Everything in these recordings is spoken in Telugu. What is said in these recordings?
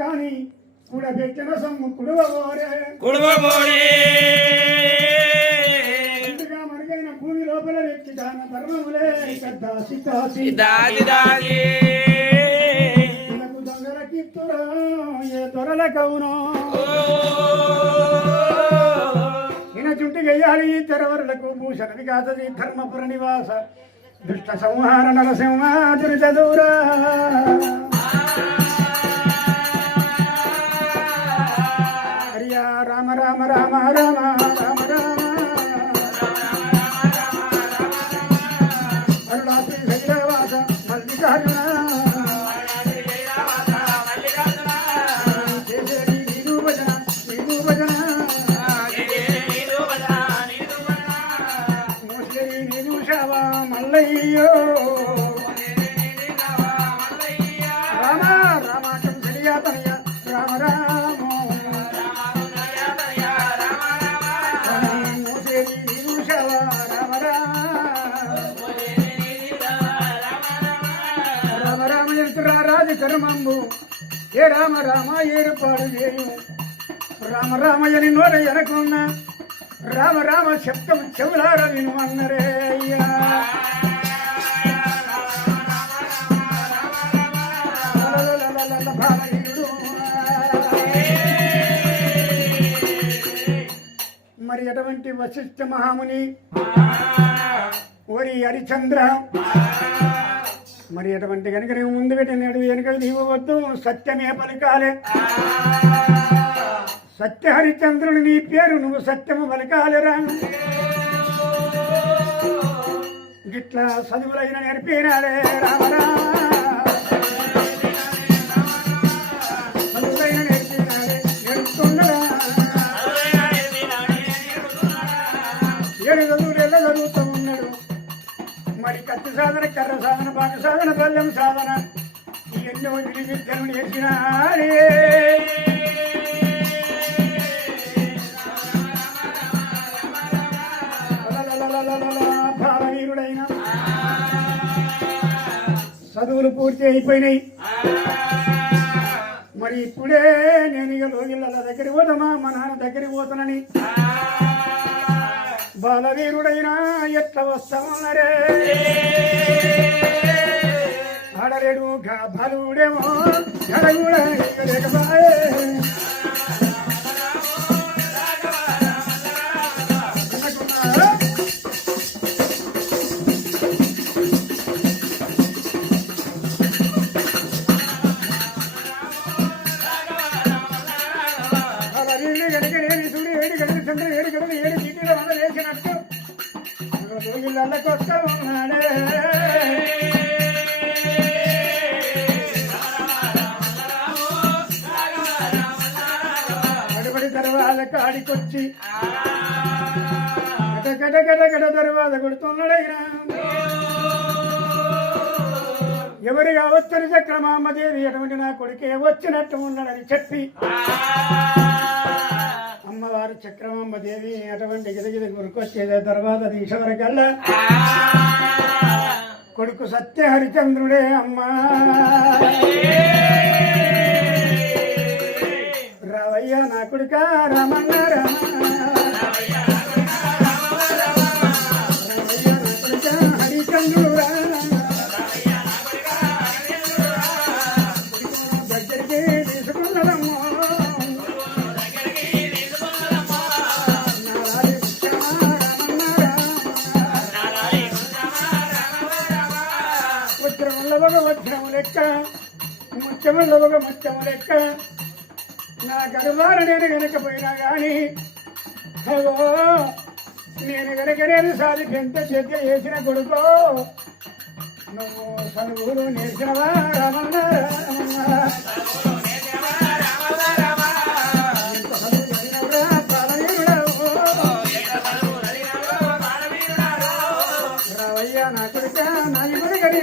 కానీ కూడబెట్టిన సొమ్ము కుడవబోరే మరుగైన భూమి లోపల వ్యక్తి దాన ధర్మములే దొంగలకిత్తురా ఏ దొరల కవునో చుంటి గయ్యాలి తెరవరులకు భూషణ వికాసది ధర్మపుర నివాస దుష్ట సంహార నరసింహ దురితదూరా హరియా రామ రామ రామ రామ రామ రామ అరుణాద్రి శైలవాస మల్లికార్జున మల్లయ్యో రామ రామాటం సరియాతనయ రామ రామ రామ రామ రామ ఎంతురా రాజు కర్మంబు ఏ రామ రామ ఏర్పాడు చేయు రామ రామయ్యని నోట ఎనకున్న రామ రామ శబ్దం చెవులార విను అన్నరే అయ్యా మరి అటువంటి వశిష్ఠ మహాముని ఓరి హరిచంద్ర మరి అటువంటి కనుక నువ్వు ముందు పెట్టినాడు వెనుక నీవు వద్దు సత్యమే పలికాలే సత్య హరిచంద్రుని నీ పేరు నువ్వు సత్యము పలికాలిరా గిట్లా చదువులైన నేర్పినాడే రామరా చదువులైన నేర్పినాడే నేర్పుతున్నాడా 7 చదువులు చదువుతూ ఉన్నాడు మరి కత్తి సాధన కర్ర సాధన బాట సాధన బల్యం సాధన ఎన్నో విధి విద్యను నేర్పినాడే భావవీరుడైన చదువులు పూర్తి అయిపోయినాయి మరి ఇప్పుడే నేను ఇక లోగిళ్ళ దగ్గరికి పోతామా మా నాన్న దగ్గరికి పోతానని బాలవీరుడైనా ఎట్లా వస్తామన్నారే ఆడలేడు బలుడేమో జడగూడా లేకపాయే అడుబడి తర్వాత కాడికొచ్చి గడ గడ గడ తర్వాత కొడుతున్నాడైనా ఎవరు కావచ్చని చక్రమామదేవి అటువంటి నా కొడుకే వచ్చినట్టు ఉన్నాడని చెప్పి అమ్మవారు చక్రమాంబదేవి అటువంటి గిదగిద గురికొచ్చేదే తర్వాత దీశవరకల్లా కొడుకు సత్య హరిచంద్రుడే అమ్మా రావయ్య నా కొడుక రామన్న రామ రావయ్య నా కొడుక హరిచంద్రుడు రా దగ్గరికి తీసుకున్నాడమ్మో వజ్రము లెక్క ముత్యముల ఒక ముత్యము లెక్క నా గర్భాన నేను వెనకపోయినా కానీ నేను వెనక నేను సాధికి ఎంత చేత చేసిన కొడుకో నువ్వు సనుగులు నేర్చినవా రామన్న రావయ్యా నా కొడుక నా ఇవ్వగడి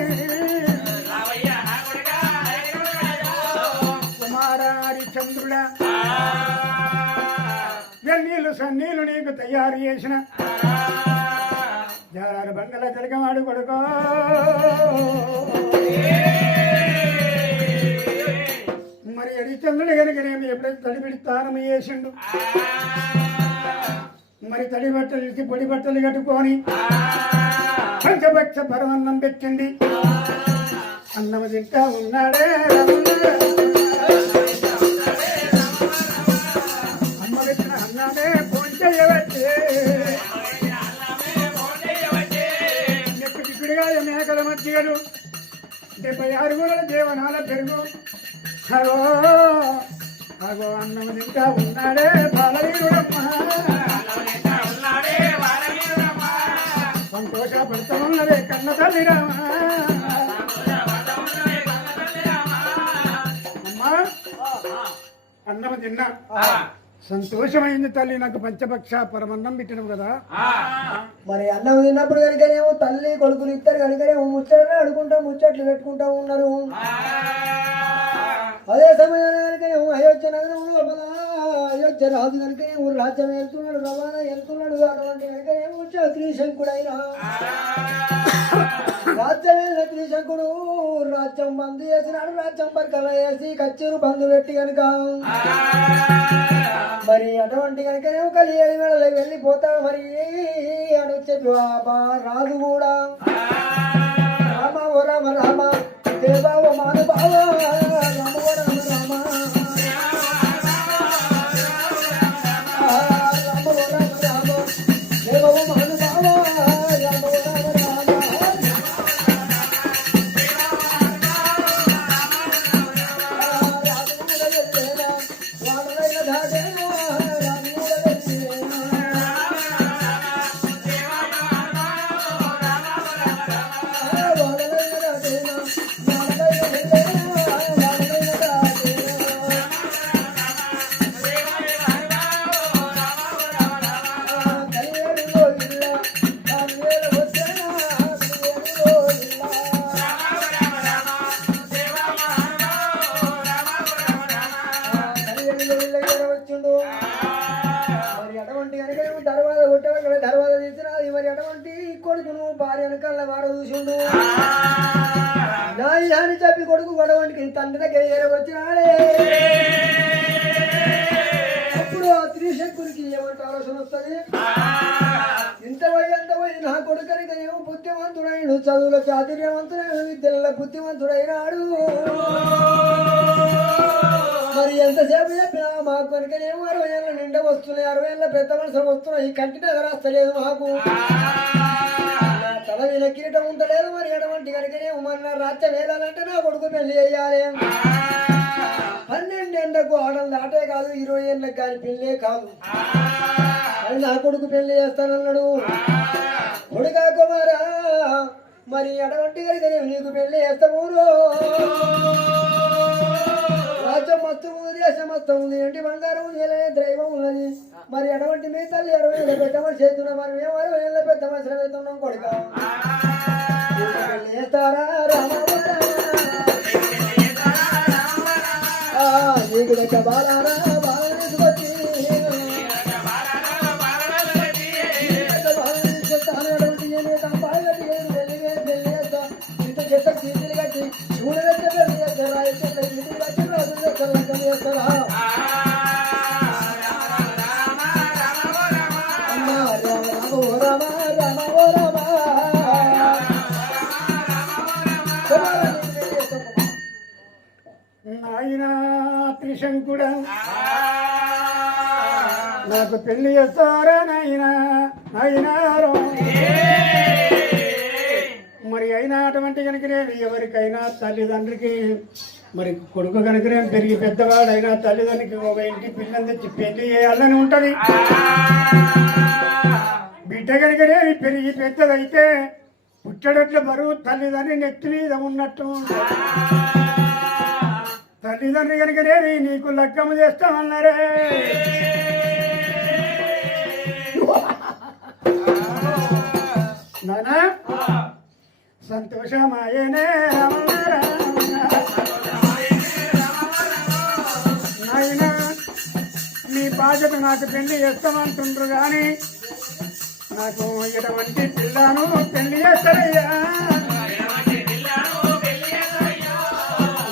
చంద్రుడా ఎన్నీళ్ళు సన్నీళ్ళు నీకు తయారు చేసిన జారు బంగళ తిరగమాడు కొడుకో మరి హరిచంద్రుడు ఎప్పుడైతే తడిబిడి తానం చేసిండు మరి తడి బట్టలు ఇచ్చి పొడి బట్టలు కట్టుకొని పంచభక్ష పరమన్నం పెట్టింది అన్నం తింటా ఉన్నాడే అమ్మ పెట్టిన అన్నమే ఫోన్ చేయవచ్చే నెప్పిడిగా మేకల మధ్యలు 76 గుణల దేవనాల పెరుగు అగో అగో అన్నం తింటా ఉన్నాడే బాలవీరుడమ్మ సంతోషపడతామన్నదే కన్న తల్లి రామ అమ్మా అన్నం తిన్నా సంతోషమైంది తల్లి నాకు పంచపక్ష పరమన్నం పెట్టినావు కదా మరి అన్నం తిన్నప్పుడు కనుకనేమో తల్లి కొడుకులు ఇద్దరు కనుకనేమో ముచ్చట్లు ఆడుకుంటా ముచ్చట్లు పెట్టుకుంటా ఉన్నారు అదే సమయంలో కనుకనేమో అయోధ్య నగరంలో అయోధ్య రాజు కనుకనేమో రాజ్యం వెళ్తున్నాడు రవాణా వెళ్తున్నాడు అటువంటి కనుకనేమో త్రిశంకుడైనా రాజ్యం వెళ్ళిన త్రిశంకుడు రాజ్యం బంద్ చేసినాడు రాజ్యం పరకల వేసి కచ్చేరు బంధు పెట్టి కనుక మరి అటువంటి కనుకనేమో కలియేది మెడలోకి వెళ్ళిపోతాడు మరి అడొచ్చే రాజు కూడా రామ ఓ రామ రామ దేవా ఓ మాను బావ రామ ఓ రామ రామ రామ ఓ రామ రామ దేవా ఓ మాను బావ రామ ఓ రామ రామ చెప్పి కొడుకు గొడవంటికి తండ్రి దగ్గర వచ్చినాడే అప్పుడు ఆ త్రిశంకునికి ఏమంటే ఆలోచన వస్తుంది ఇంత పోయి నా కొడుకని ఏమో బుద్ధిమంతుడైన చదువుల చాతుర్యవంతుడైన విద్యల బుద్ధిమంతుడైనాడు మరి ఎంతసేపు చెప్పినా మాకు కనుకనేమో 60 ఏళ్ళ నిండా వస్తున్నాయి 60 ఏళ్ళ పెద్ద మనుషులు వస్తున్నాయి కంటి దగ్గర వస్తలేదు మాకు తల మీద కిరీటం ఉండలేదు మరి ఎటువంటి కనుకనే మన రాజ్యం వేయాలంటే నా కొడుకు పెళ్లి చేయాలి 12 ఏళ్ళకు ఆడలు దాటే కాదు 20 ఏళ్ళకి కానీ పెళ్ళే కాదు అని నా కొడుకు పెళ్లి చేస్తానన్నాడు కొడుకా కుమారా మరి ఎటువంటి కనుకనే నీకు పెళ్లి చేస్తాము రాజ్యం మొత్తం ఉంది దేశం మొత్తం ఉంది ఇంటి బంగారం దైవం ఉన్నది మరి ఎటువంటి మీ తల్లి 60 ఏళ్ళ పెద్ద మనిషి అవుతున్నా మరి మేము 60 ఏళ్ళ పెద్ద మనుషులు అవుతున్నాం కొడుక చేస్తారా నీకు దగ్గర బాలారా బాల తీసుకొచ్చి పెళ్లి చేస్తా ఇంత చెత్త చీటీలు కట్టి శివుడు దగ్గర పెళ్లి చేస్తారు రాయ చెట్ల చీటీలు కట్టి రాజు దగ్గర చేస్తారా నాయనా త్రిశంకుడా నాకు పెళ్లి చేస్తారా నాయనా నాయనారో మరి అయినా అటువంటి కనుకనే ఎవరికైనా తల్లిదండ్రికి మరి కొడుకు కనుకనే పెరిగి పెద్దవాడైనా తల్లిదండ్రికి ఒక ఇంటి పిల్లని తెచ్చి పెళ్లి చేయాలని ఉంటది బిడ్డ కనుకనే పెరిగి పెద్దదైతే పుట్టడట్ల బరువు తల్లిదండ్రి నెత్తి మీద ఉన్నట్టు తల్లిదండ్రి కనుకనే నీకు లగ్గము చేస్తామన్నారే నానా సంతోషమాయనే నాయన మీ బాధ్యత నాకు పెళ్లి చేస్తామంటుండ్రు కానీ నాకు ఎటువంటి పిల్లను పెళ్లి చేస్తారయ్యా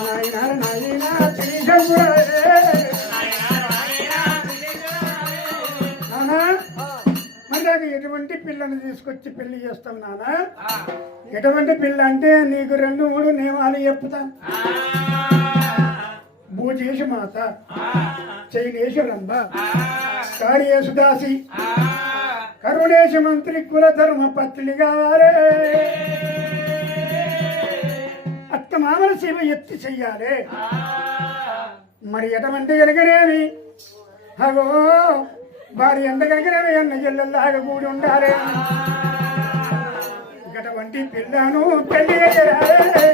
నాయన నాయన శ్రీశంకుడే ఎటువంటి పిల్లను తీసుకొచ్చి పెళ్లి చేస్తాం నాన్న. ఎటువంటి పిల్ల అంటే నీకు 2-3 నియమాలు చెప్తా. భూజేషు మాత, చైనేషు రంభ, కార్యేషు దాసి, కరుణేశు మంత్రి, కులధర్మ పత్ని కావాలి. అత్తమామల సేవ ఎత్తి చెయ్యాలి. మరి ఎటువంటి కనుకనేమి అగో భార్య ఎంత కనుకనేమి అన్న జిల్లల్లాగా కూడి ఉండాలి. ఇటువంటి పిల్లను పెళ్లి చేయరాలే.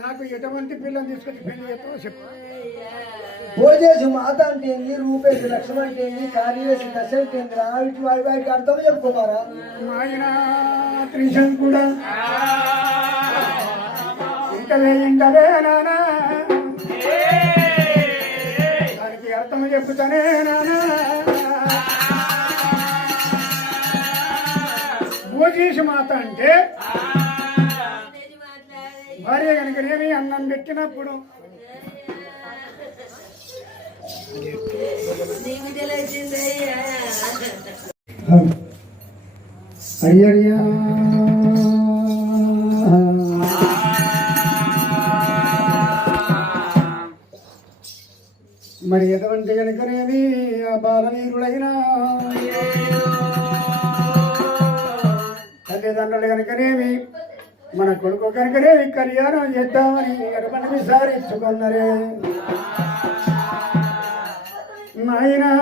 నాకు ఎటువంటి పిల్లని తీసుకొచ్చి పెళ్లి చేస్తావో చెప్పు. భోజేసి మాత అంటే ఏంది, రూపేసి లక్ష్మణ అంటే ఏంది, కార్యేసి దశ అంటే ఏంది, వాటికి అర్థం చెప్పుకోమారా. ఆయన త్రిశంకుడా ఇంకవే నానా, దానికి అర్థం చెప్తానే నానా. భోజేసి మాత అంటే భార్య కనుకనేమి అన్నం పెట్టినప్పుడు అయ్యయ్యా మరి ఎటువంటి కనుకనేమి ఆ బాలవీరుడైనా తల్లిదండ్రులు కనుకనేమి మన కొడుకు కనుకనేమి కళ్యాణం చేద్దామని ఎటువంటి విసారించుకున్నరే. నాయనా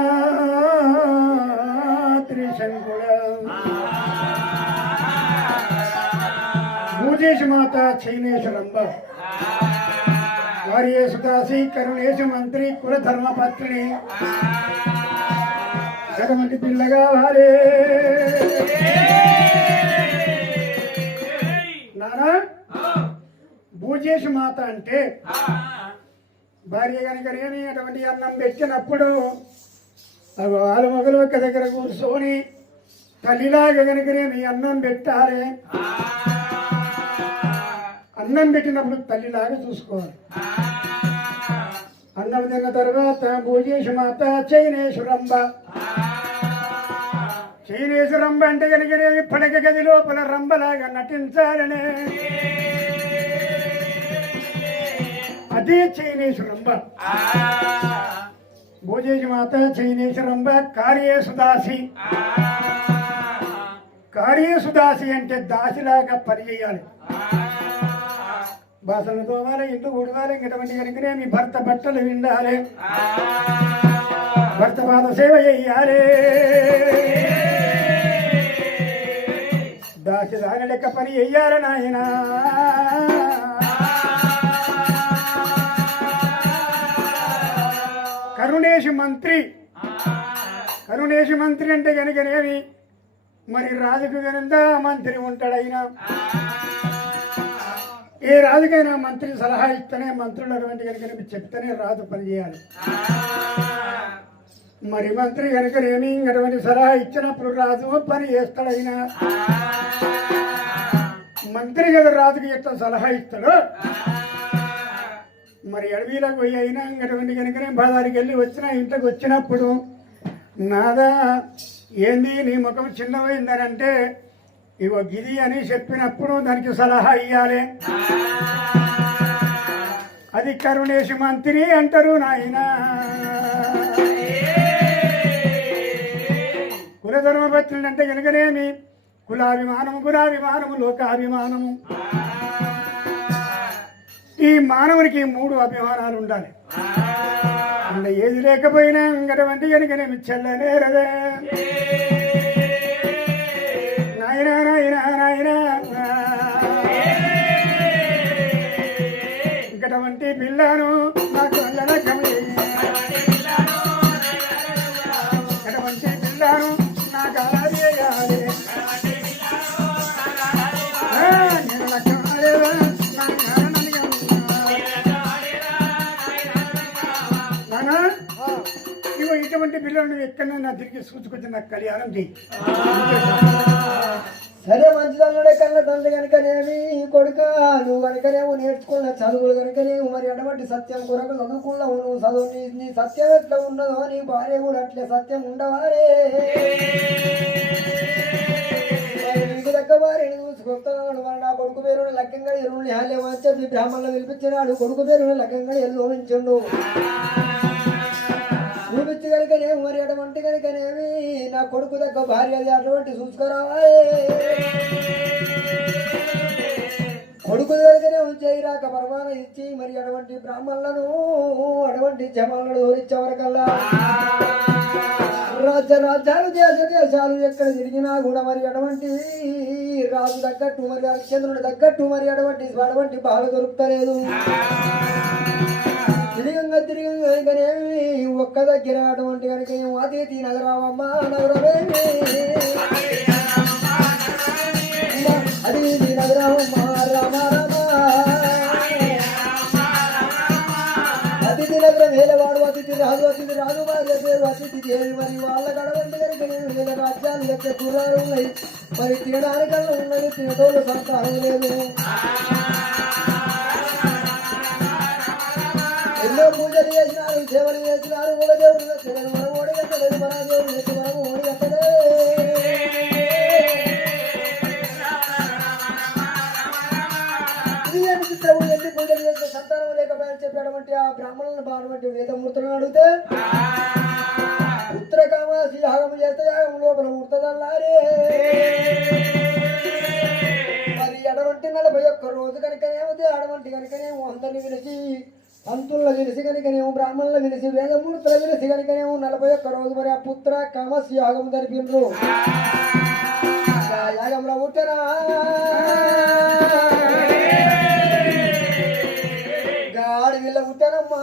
త్రిశంకుడా, భూజేషు మాత, చైనేషు రంభ, కార్యేషు దాసి, కరుణేశు మంత్రి, కులధర్మ పత్ని, ఎటువంటి పిల్ల కావాలి నానా. భూజేషు మాత అంటే భార్య కనుకనేమి అటువంటి అన్నం పెట్టినప్పుడు వాళ్ళ మొగలు ఒక్క దగ్గర కూర్చొని తల్లిలాగా కనుకనేమి అన్నం పెట్టాలి. అన్నం పెట్టినప్పుడు తల్లిలాగా చూసుకోవాలి. అన్నం తిన్న తర్వాత భూజేషు మాత, చైనేషు రంభ. చైనేషు రంభ అంటే కనుకనేమి పడక గది లోపల రంభలాగా నటించాలనే, అదే చైనేషు రంభ. భోజేషు మాత, చైనేషు రంభ, కార్యేషు దాసి. కార్యేషు దాసి అంటే దాసిలాగా పని చేయాలి. బాసలు తోమాలి, ఇల్లు ఉడవాలి, ఇటువంటి కనుకనే మీ భర్త బట్టలు విండాలి, భర్త పాద సేవ చెయ్యాలి. దాసి దాని లెక్క పని చెయ్యాలి నాయనా. కరుణేశు మంత్రి, కరుణేశు మంత్రి అంటే కనుకనేమి మరి రాజుకు కనుక మంత్రి ఉంటాడైనా. ఏ రాజుకైనా మంత్రి సలహా ఇస్తేనే, మంత్రులు అటువంటి కనుక చెప్తేనే రాజు పనిచేయాలి. మరి మంత్రి కనుకనేమి అటువంటి సలహా ఇచ్చినప్పుడు రాజు పని చేస్తాడైనా. మంత్రి కదా రాజుకి ఎట్లా సలహా ఇస్తాడో, మరి అడవిలోకి పోయి అయినా అటువంటి కనుకనే బజారుకి వెళ్ళి వచ్చిన ఇంట్లోకి వచ్చినప్పుడు నాదా ఏంది నీ ముఖం చిన్నమైందని అంటే ఇగో గిది అని చెప్పినప్పుడు దానికి సలహా ఇయ్యాలి. అది కరుణేశు మంత్రి అంటారు నాయన. కులధర్మపత్రులు అంటే కనుకనేమి కులాభిమానము, గుణాభిమానము, లోకాభిమానము. ఈ మానవునికి 3 అభిమానాలు ఉండాలి. అందులో ఏది లేకపోయినా ఇంకటువంటి కనుకనేమి చెల్లనేరదే. నాయనా నాయనా నాయనా, ఇంకటువంటి పిల్లను నాకు అల్లరకమే, ఇంకటువంటి పిల్లను నాకు అలా చేయాలి. నేను లక్ష్మణేవా ఇగో ఇటువంటి పిల్లలు నువ్వు ఎక్కడైనా తిరిగి చూసుకొచ్చి నాకు కళ్యాణం చెయ్యి. సరే మంచిదన్నాడే కన్న తండ్రి కనుకనేమి కొడుక నువ్వు కనుకనేమో నేర్చుకున్న చదువులు కనుకనేమో మరి అటువంటి సత్యం కొరకు చదువుకున్నావు నువ్వు చదువు నీ సత్యం ఎట్లా ఉన్నదో నీ భార్య కూడా అట్లే సత్యం ఉండవారే నీకు దగ్గర భార్యని చూసుకొస్తున్నాడు మరి నా కొడుకు పేరుని లక్కంగా ఎరువుని హాల్యమని చెప్పి బ్రాహ్మణులు పిలిపించినాడు కొడుకు పేరుని లక్కంగా ఎల్లోవించుండు చూపించి కనుకనేమి మరి అటువంటి కనుకనేమి నా కొడుకు దగ్గర భార్య అది అటువంటి చూసుకురావాలే కొడుకు దగ్గరనే చేయరాక పరమానం ఇచ్చి మరి అటువంటి బ్రాహ్మణులను అటువంటి జమాలను ఓరించేవరకల్లా రాజ్యాలు దేశాలు ఎక్కడ తిరిగినా కూడా మరి అటువంటి రాజు తగ్గట్టు మరి హరిశ్చంద్రుడు తగ్గట్టు మరి అటువంటి బాధ దొరుకుతలేదు తిరిగనేమి ఒక్క దగ్గర అటువంటి కనుక అతిథి నగరామమ్మ నగరమేమి అతిథి నగరామమ్మ రామ రామ అతిథి నగరం వేలవాడు అతిథి రాజు భార్య పేరు అతిథి దేవి మరి వాళ్ళ గడవంటి కనుక వేల రాజ్యాలు లెక్క కూరలు ఉన్నాయి మరి తినడానికన్నా ఉన్నది తినటోళ్ళు సంతానం లేదు ఎన్నో పూజలు చేసినారు సేవలు చేసినారు ఒక దేవుడు ఎత్తలేదు మనం ఓడి కట్టలేదు మన దేవుడు ఎత్తి మనం ఓడి కట్టలే ఎన్ని పూజలు చేస్తే సంతానం లేకపోయినా చెప్పేటువంటి ఆ బ్రాహ్మణులను బాగున్నటువంటి వేదమూర్తులను అడిగితే ఉత్తరకామాసి యాగం చేస్తే యాగం లోపల ఉడతదల్లారే మరి అటువంటి 41 రోజు కనుకనేమో అటువంటి కనుకనేమో అందరినీ విలిచి పంతుల్లో విలిసి కనుకనేమో బ్రాహ్మణులు విలిసి వేదమూర్తులు విలిసి కనుకనేమో 41 రోజు మరి ఆ పుత్ర కామస్ యాగం జరిపిండ్రు యాగంలో పుట్టరా గాడి వీళ్ళ పుట్టారమ్మా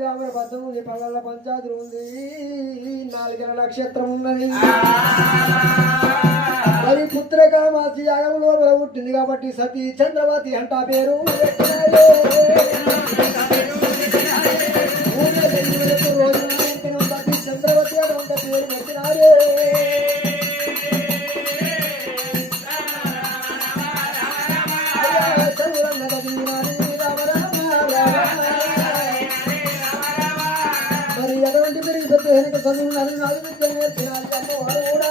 గ్రామీణ పద్ధతి ఉంది పల్లెల పంచాయతీ ఉంది 4 నక్షత్రం ఉన్నది మరి పుత్రకామాసి యాగం లోపల పుట్టింది కాబట్టి సతీ చంద్రవతి అంట పేరు రోజు సతీ చంద్రవతి అంట పేరు పెట్టినారే మరి ఎటువంటి పెరిగి పెద్ద వెనక చదువున్నారు నాలుగు విద్యలు నేర్పినారు అమ్మవారు కూడా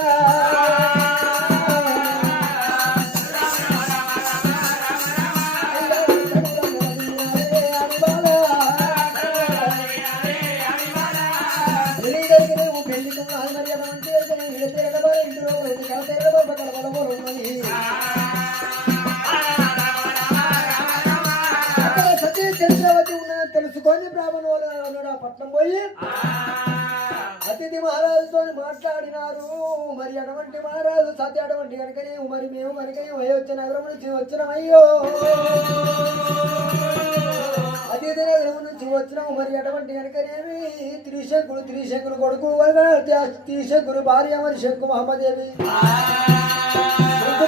సతీ చంద్రవతి ఉన్నదని తెలుసుకొని బ్రాహ్మణుడు పట్నం పోయి అతిథి మహారాజుతో మాట్లాడినారు మరి అటువంటి మహారాజు సత్య అటువంటి కనుకనే మరి మేము కనుకనే వచ్చే నగరం నుంచి వచ్చినామయ్యో అతిథి నగరం నుంచి వచ్చినాము మరి అటువంటి కనుకనేమి త్రిశంకులు కొడుకు త్రిశంకులు భార్య మరి శంకు మహమ్మదేవి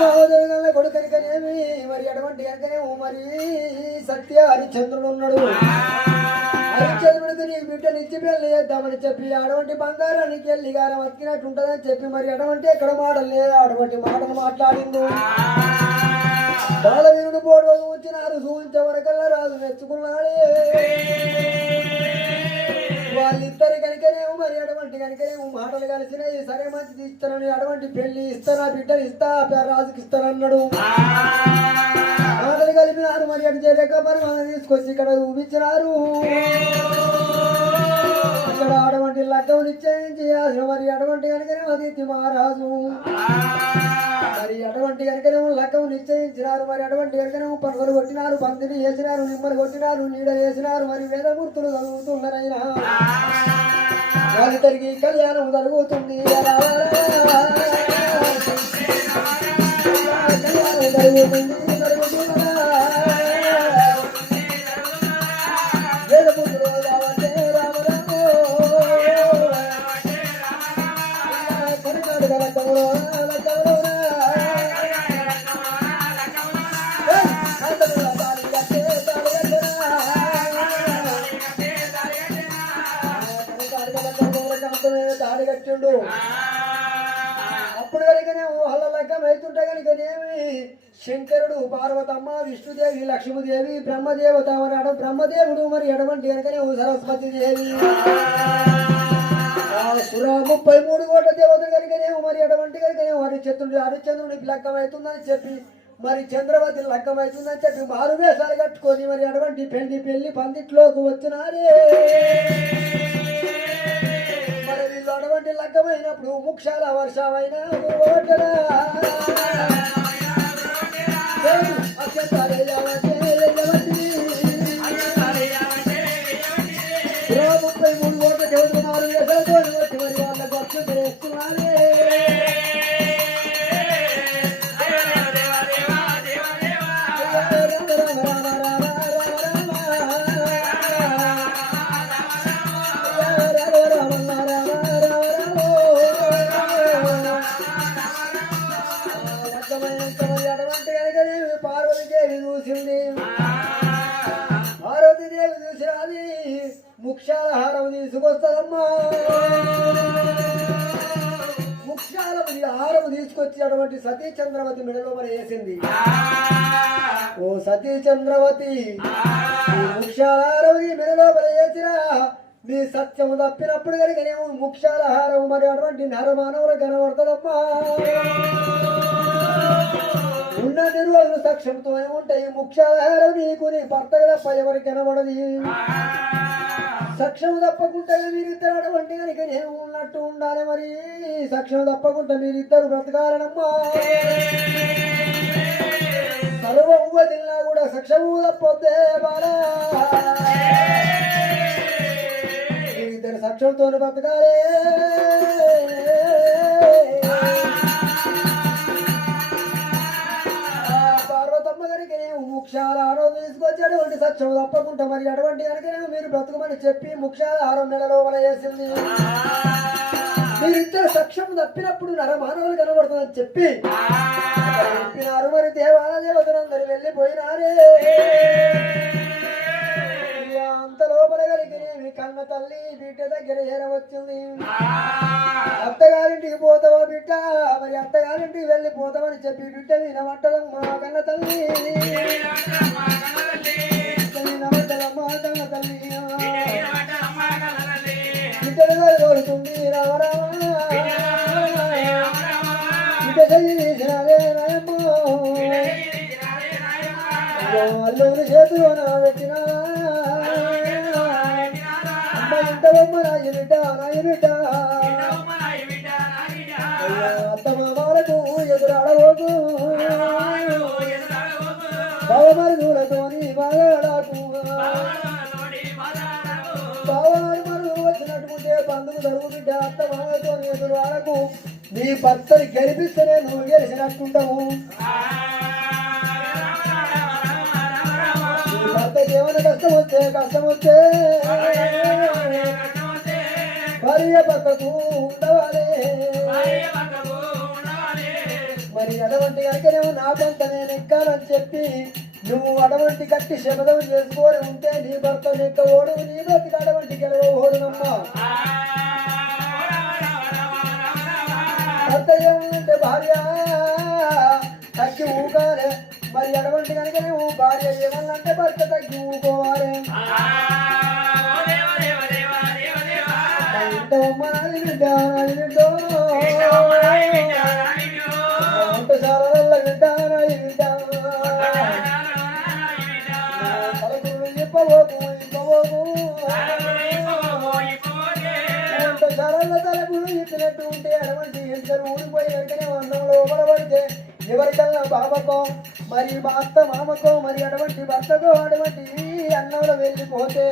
మహోదయ కొడుకు కనుకనేమి మరి అటువంటి కనుకనేమో మరి సత్య హరిశ్చంద్రుడు ఉన్నాడు హరిశ్చంద్రుడికి నీ బిడ్డని ఇచ్చి పెళ్లి చేద్దామని చెప్పి అటువంటి బంగారానికి వెళ్ళి గారం అతికినట్టు ఉంటుందని చెప్పి మరి అటువంటి ఎక్కడ మాటలే అటువంటి మాటలు మాట్లాడిండు బాలవీరుడు బోర్డు వచ్చినారు చూపించే వరకల్లా రాజు మెచ్చుకున్నాడే వాళ్ళిద్దరు కనుకనేమో మరి అటువంటి కనుకనేమో మాటలు కలిసినాయి సరే మంచిది ఇస్తానని అటువంటి పెళ్లి ఇస్తానా బిడ్డని ఇస్తా రాజుకి ఇస్తానన్నాడు మాటలు కలిపినారు మరి అటు చేరేక పరిమాణం తీసుకొచ్చి ఇక్కడ చూపించినారు ఇక్కడ అటువంటి లగ్గం నిశ్చయించి మరి అటువంటి కనుకనేమో అతిథి మహారాజు మరి అటువంటి కనుకనేమో లగ్గం నిశ్చయించినారు మరి అటువంటి కనుకనేమో పనులు కొట్టినారు పందిరి వేసినారు నిమ్మలు కొట్టినారు నీడ వేసినారు మరి వేదమూర్తులు చదువుతున్నారైనా వాళ్ళిద్దరికి కళ్యాణం జరుగుతుంది వేదమూర్తులు రావంటే రామరామో కర్ణాటక లగ్గంలో శంకరుడు పార్వతమ్మ విష్ణుదేవి లక్ష్మీదేవి బ్రహ్మదేవత మరి బ్రహ్మదేవుడు మరి ఎటువంటి కనుకనే సరస్వతి దేవి 33 కోట్ల దేవతలు కనుకనే మరి ఎటువంటి కనుకనే హరిశ్చంద్రుడికి లగ్గమవుతుందని చెప్పి మరి చంద్రవతి లగ్గమవుతుందని చెప్పి మారు వేషాలు కట్టుకొని మరి అటువంటి పెళ్లి పందిట్లోకి వచ్చినారే మరి వీళ్ళు అటువంటి లగ్గమైనప్పుడు ముక్షాల వర్షమైన పార్వతీదేవి చూసింది పార్వతీదేవి చూసినది ముక్షాల హారం తీసుకొస్తుందమ్మా ముక్షాల హారం తీసుకొచ్చి అటువంటి సతీ చంద్రవతి మెడలో మరి వేసింది ఓ సతీ చంద్రవతి ముక్షాల హారం మెడలో మరి వేసిరా నీ సత్యము తప్పినప్పుడు కనుక నేను ముక్షాల హారం మరి అటువంటి నరమానవులు కనబడతాదమ్మా ఉన్న రోజులు సాక్ష్యంతో ఉంటాయి ముఖ్యాల హారం నీకు నీ భర్త తప్ప ఎవరికి కనబడది సాక్ష్యం తప్పకుండా మీరిద్దరు అటువంటి కనుక నేను ఉన్నట్టు ఉండాలి మరి సాక్ష్యం తప్పకుండా మీరిద్దరు బ్రతకాలనమ్మా సర్వం వదిలినా కూడా సాక్ష్యము తప్పొద్దే బాలా మీరిద్దరు సాక్ష్యంతో బ్రతకాలే ముక్షాల ఆరోగ్యం తీసుకొచ్చేటువంటి సత్యం తప్పకుండా మరి అటువంటి కనుక మీరు బ్రతుకమని చెప్పి ముక్షాల ఆరోగ్యం నెల లోపల వేసింది మీరిద్దరు సత్యం తప్పినప్పుడు నరమానవులు కనబడుతుందని చెప్పి చెప్పినారు మరి దేవతలందరూ వెళ్ళిపోయినారే అంత లోపల కలిగినేమి కన్న తల్లి బిడ్డ దగ్గర చేరవచ్చింది అత్తగారింటికి పోతావా బిడ్డ మరి అత్తగారింటికి వెళ్ళిపోతామని చెప్పి బిడ్డ వినమంటదమ్మా కన్న తల్లి వినమంటదమ్మా కన్న తల్లి బిడ్డలు కోరుతుంది రామరామ బిడ్డ చెయ్యి తీసినారే నాయమ్మ అల్లుని చేతిలో నా పెట్టినా ఇంతవమ్మ నాయి బిడ్డ అత్త మామాలకు ఎదురాడబోకు బావమరుదులతోని బాగాడాకు బావమరుదు వచ్చినట్టుకుంటే బంధువు జరుగు బిడ్డ అత్త మామతో ఎదురాడకు నీ భర్తని గెలిపిస్తేనే నువ్వు గెలిచినట్టుంటావు భర్తకి ఏమైనా కష్టం వస్తే భార్య భర్తకు ఉండవాలి మరి అటువంటి కనుకనేమో నా కొంత నేను ఎక్కాలని చెప్పి నువ్వు అటువంటి గట్టి శబదం చేసుకొని ఉంటే నీ భర్త ఎక్కవోడు నీ బతికి అటువంటి గెలవోడునమ్మా భర్త ఏముంటే భార్య తగ్గి ఊగాలి మరి అటువంటి కనుకనే భార్య ఏమన్నంటే భర్త తగ్గి ఊకోవాలి ఇంతమ్మ నాది బిడ్డ వంటశాల బిడ్డ నాది బిడ్డ తలకులు ఇప్పబోకు వంటశాల తలకులు ఇప్పినట్టు ఉంటే అటువంటి ఇద్దరు ఊడిపోయి వెంటనే వందం లోపల పడితే ఎవరికల్లా బాబకో మరి మా అత్త మామకో మరి అటువంటి భర్తకో అటువంటి అన్నంలో వెళ్ళిపోతే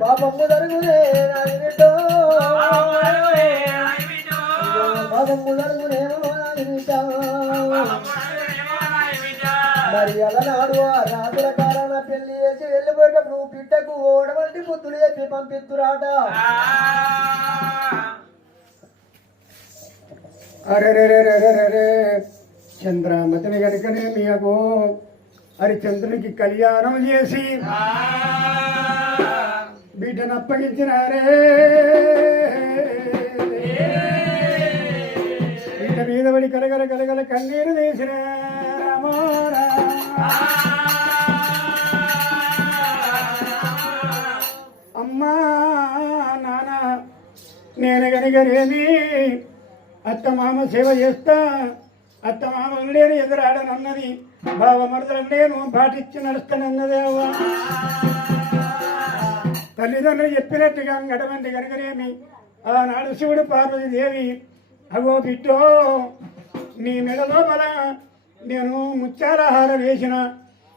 పాపము జరుగునే నాది బిడ్డో పాపము జరుగునేమో నాది బిడ్డ మరి అలనాడు ఆ రాజుల కారణ పెళ్లి చేసి వెళ్ళిపోయేటప్పుడు బిడ్డకు ఓడవంటి బుద్ధులు చెప్పి పంపిస్తురాట అరే చంద్రామతిని కనుకనే మీకు హరిచంద్రునికి కళ్యాణం చేసి బిడ్డను అప్పగించినారే మీద పడి కలగల కలగల కన్నీరు తీసిన రామో రామ. అమ్మా నాన్న నేను కనుకనేమి అత్తమామ సేవ చేస్తా, అత్తమామ లేని ఎదురాడనన్నది, బావ మరదలు నేను పాటించి నడుస్తానన్నదే అవ్వ. తల్లిదండ్రులు చెప్పినట్టుగా గడవంటి కనుకనేమి ఆనాడు శివుడు పార్వతీదేవి అగో బిడ్డో నీ మెడ లోపల నేను ముత్యాలహారం వేసిన,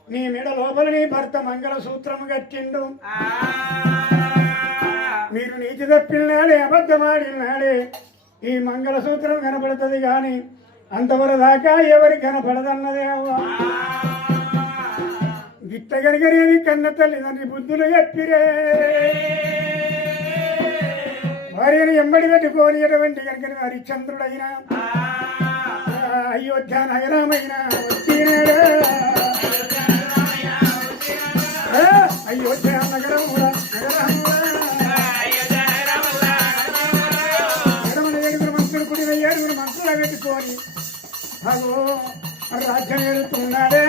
నీ మెడ లోపల నీ భర్త మంగళసూత్రము కట్టిండు, మీరు నీతి తప్పినాడే అబద్ధమాడినాడే ఈ మంగళసూత్రం కనపడుతుంది కానీ అంతవరకు దాకా ఎవరికి కనపడదన్నదే అవ్వ. గిట్ట కనుకనేవి కన్న తల్లిదండ్రి బుద్ధులు చెప్పిరే, భార్యను ఎంబడి పెట్టుకోని ఎటువంటి కనుక హరిశ్చంద్రుడైనా అయోధ్య నగరమైన వచ్చినాడా, అయోధ్య నగరం ఏడుగురు మంత్రులు కుడిన ఏడుగురు మంత్రులు పెట్టుకొని అగో రాజ్యం వెళుతున్నాడే.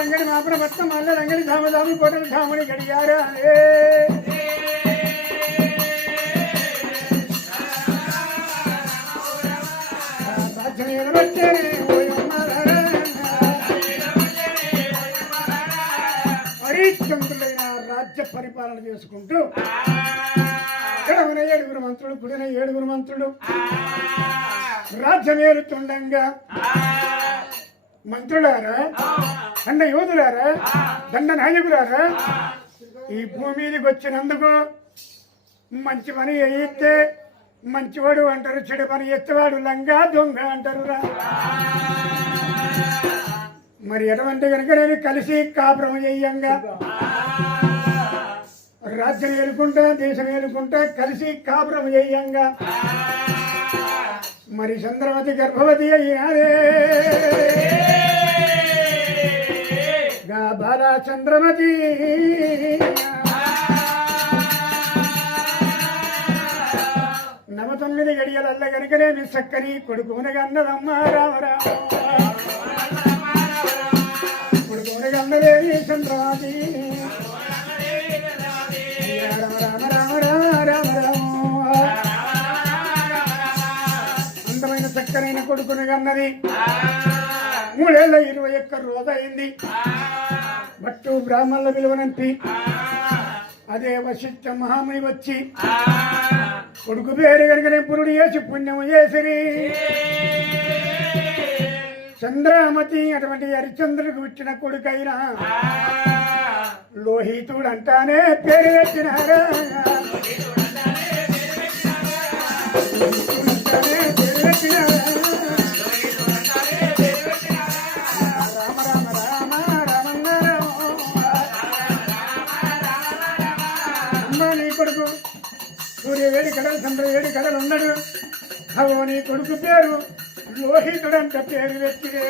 రంగడి మాపన భర్త మల్ల రంగడి ధామధామి కోటలు ధాముని గడియారా రాజ్యం వచ్చేనే హరిశ్చంద్రుడైన రాజ్య పరిపాలన చేసుకుంటూ ఎడమన ఏడుగురు మంత్రులు గుడిన ఏడుగురు మంత్రులు రాజ్యమేలుతుండగా మంత్రులారా, దండ యోధులారా, దండ నాయకులారా, ఈ భూమి మీదకి వచ్చినందుకు మంచి పని చేయిస్తే మంచివాడు అంటారు, చెడు పని చేస్తేవాడు లంగా దొంగ అంటారు. మరి ఎటువంటి కనుక నేను కలిసి కాపురం చెయ్యంగా రాజ్యం ఏలుకుంటా దేశం ఏలుకుంటా కలిసి కాపురం చెయ్యంగా మరి చంద్రమతి గర్భవతి అయ్యారే. బాల చంద్రమతి నవ 9 గడియలల్ల కనుకనేమి చక్కని కొడుకునగా అన్నదమ్మా రామరామ, కొడుకునగా అన్నదేవి చంద్రమతి. రామ రామ రామ రామ రామ రామ అందమైన చక్కనైన కొడుకునగా అన్నది. 3 ఏళ్ల 21 రోజు అయింది. భట్టు బ్రాహ్మణుల విలువనంపి అదే వశిష్ఠ మహాముని వచ్చి కొడుకు పేరు కనుకనే పురుడు చేసి పుణ్యము చేసిరి. చంద్రమతి అటువంటి హరిశ్చంద్రుడికి వచ్చిన కొడుకైనా లోహితుడు అంటానే పేరు పెట్టినారా, కొడుకు సూర్య 7 కడలు చంద్ర 7 కడలు ఉన్నాడు. అవో నీ కొడుకు పేరు లోహితుడు అంట పేరు వ్యక్తిగా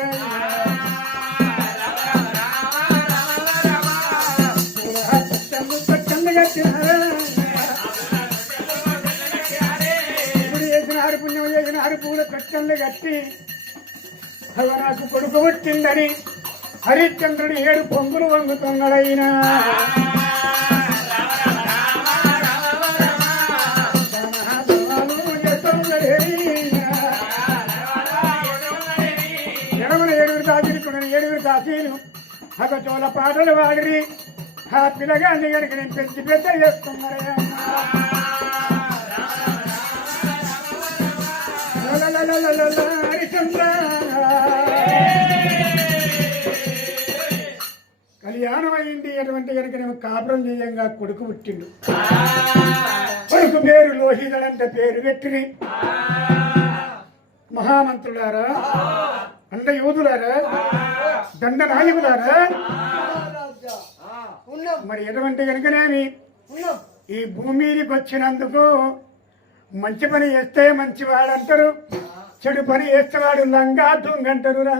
ఇప్పుడు చేసినారు పుణ్యం చేసినారు పూల కట్టెలు కట్టి అవ నాకు కొడుకు పుట్టిందని హరిశ్చంద్రుడు 7 పొంగులు వంగుతున్నాడైనా. ఏడుగురు కాశీలు ఒక చోళ పాటలు వాడిరి. ఆ పిల్లగాన్ని కనుక నేను పెంచి పెద్ద చేస్తున్నారా. హరిచంద్ర కళ్యాణం అయింది. అటువంటి కనుక నేను కాపురం చేయంగా కొడుకు పుట్టిండు. కొడుకు పేరు లోహితుడంటే పేరు పెట్టిని. మహామంత్రులారా, అండ యోధులారా, దండ నాయకులారా, మరి ఎటువంటి కనుకనేమి ఈ భూమికి వచ్చినందుకు మంచి పని చేస్తే మంచివాడు అంటారు, చెడు పని చేస్తేవాడు లంగా దొంగంటారు రా.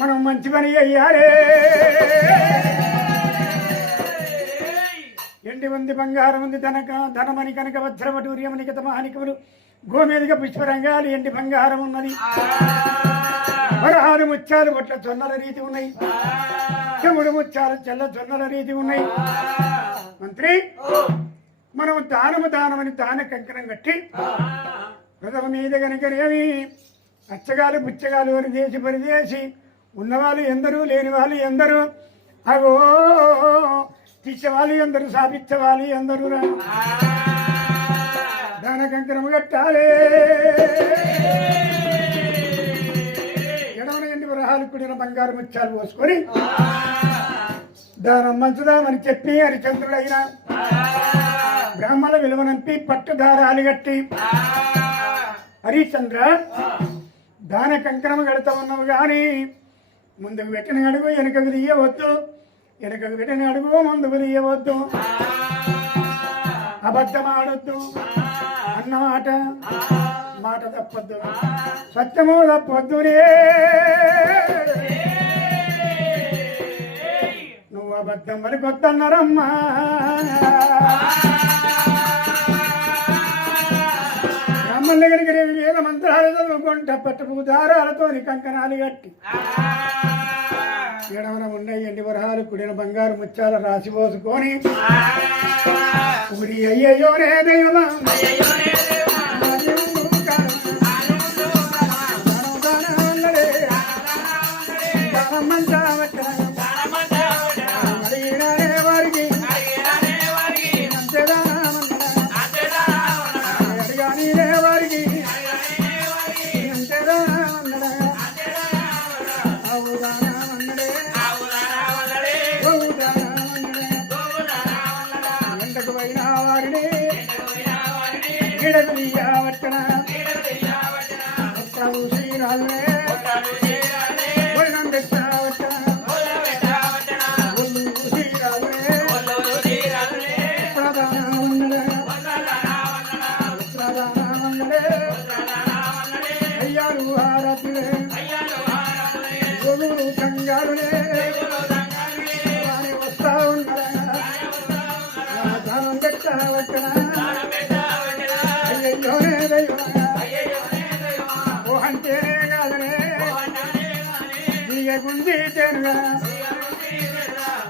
మనం మంచి పని చెయ్యాలి. ఎండి ఉంది, బంగారం ఉంది, ధనమని కనుక వజ్రవటూర్యమని గతమానికములు గోమేదిక పుష్పరంగాలు ఎండి బంగారం ఉన్నది. వరహాలు ముత్యాలు బొట్ల జొన్నల రీతి ఉన్నాయి, చెముడు ముత్యాలు చెల్ల జొన్నల రీతి ఉన్నాయి. మంత్రి, మనం దానమని దాన కంకణం కట్టి ప్రథమ మీద కనుకనేమి అచ్చగాలు పుచ్చగాలు వరిదేసి పరిదేసి ఉన్నవాళ్ళు ఎందరూ లేని వాళ్ళు ఎందరూ, అగో తీసేవాళ్ళు ఎందరు, సాపించేవాళ్ళు ఎందరూ రా. దాన కంకణం కట్టాలి. ఎడవన ఎండి వరహాలు కూడిన బంగారు ముత్యాలు పోసుకొని దానం మంచుదామని చెప్పి హరిచంద్రుడైన బ్రాహ్మణ విలువనంపి పట్టుదారాలు కట్టి, హరిచంద్ర దాన కంకణం కడతా ఉన్నావు కానీ ముందుకు పెట్టిన అడుగు వెనుకకు తీయవద్దు, వెనుకకు పెట్టిన అడుగు ముందుకు తీయవద్దు, అబద్ధం ఆడొద్దు, అన్నమాట మాట తప్పొద్దు, సత్యము తప్పొద్దునే. నువ్వు అబద్ధం పలికొద్దన్నారమ్మా. బ్రాహ్మణుల దగ్గరికి వేద మంత్రాలు చదువుకుంట పట్టుకు దారాలతో కంకణాలు కట్టి ఎడవన ఉన్నాయి ఎండి వరహాలు కుడిన బంగారు ముత్యాల రాసి పోసుకొని ఉరి అయ్యయ్యోనే దైవమా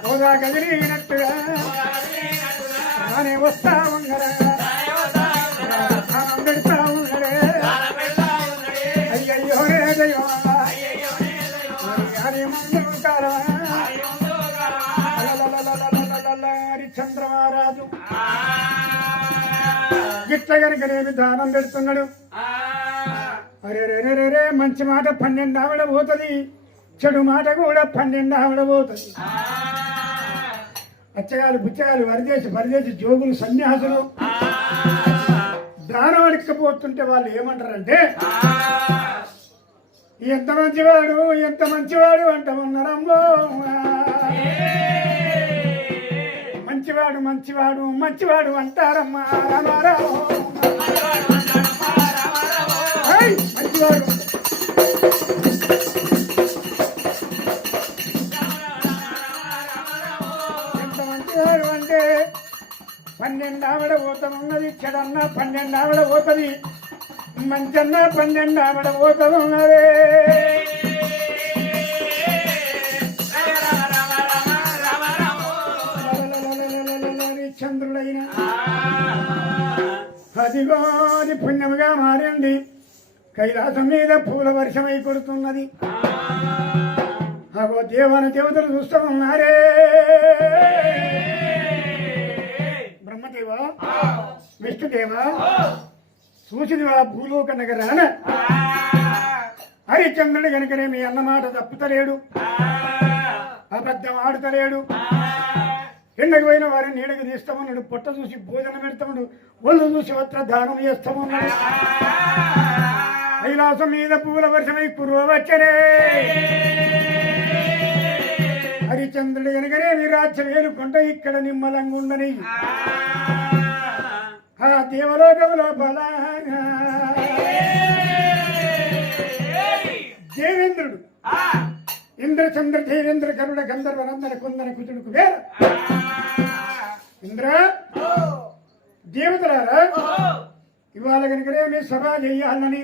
హోదా కదిలినట్టుగా నానే వస్తా ఉన్నరా పెడతా ఉన్నరే అయ్యయ్యోనే దైవమా హరిచంద్ర మహారాజు గిట్ల కనుకనేమి దానం పెడుతున్నాడు. అరే మంచి మాట 12 ఆవిడ పోతుంది, చెడు మాట కూడా 12 ఆవిడ పోతుంది. అచ్చగాలు పుచ్చగాలు వరిదేసి జోగులు సన్యాసులు దానం అడక్కపోతుంటే వాళ్ళు ఏమంటారంటే ఎంత మంచివాడు అంట ఉన్నారమ్మో. మంచివాడు అంటారమ్మా రామారావు. మంచివాడు ఎంత మంచివాడు అంటే 12 ఆవిడ పోతనున్నది, చెడన్న 12 ఆవిడ పోతుంది, మంచన్న 12 ఆవిడ పోతనున్నదే. చంద్రుడైన అదిగోది పుణ్యముగా మారింది, కైలాసం మీద పూల వర్షమై కొడుతున్నది. అగో దేవతలు చూస్తూ ఉన్నారే. బ్రహ్మదేవా విష్ణుదేవా చూసిదివా భూలోక నగరాన హరిచంద్రుడు కనుకనే మీ అన్నమాట తప్పుతలేడు, అబద్ధం ఆడుతలేడు. ఎండకు పోయిన వారిని నీడకు తీస్తామన్నాడు, పొట్ట చూసి భోజనం పెడతామన్నాడు, ఒళ్ళు చూసి వస్త్ర దానం చేస్తామన్నాడు. కైలాసం మీద పూల వర్షమై కురువచ్చరే. హరిచంద్రుడు కనుకనే మీ రాజ్యం వేలుకుంట ఇక్కడ నిమ్మలంగా ఉండని. ఆ దేవలోకంలో బల దేవేంద్రుడు ఇంద్రచంద్ర దేవేంద్ర కరుణ గంధర్వ నందన కుందన కుతుడుకు వేరు ఇంద్ర దేవతలారా ఇవాళ కనుకనే మీ సభ చెయ్యాలని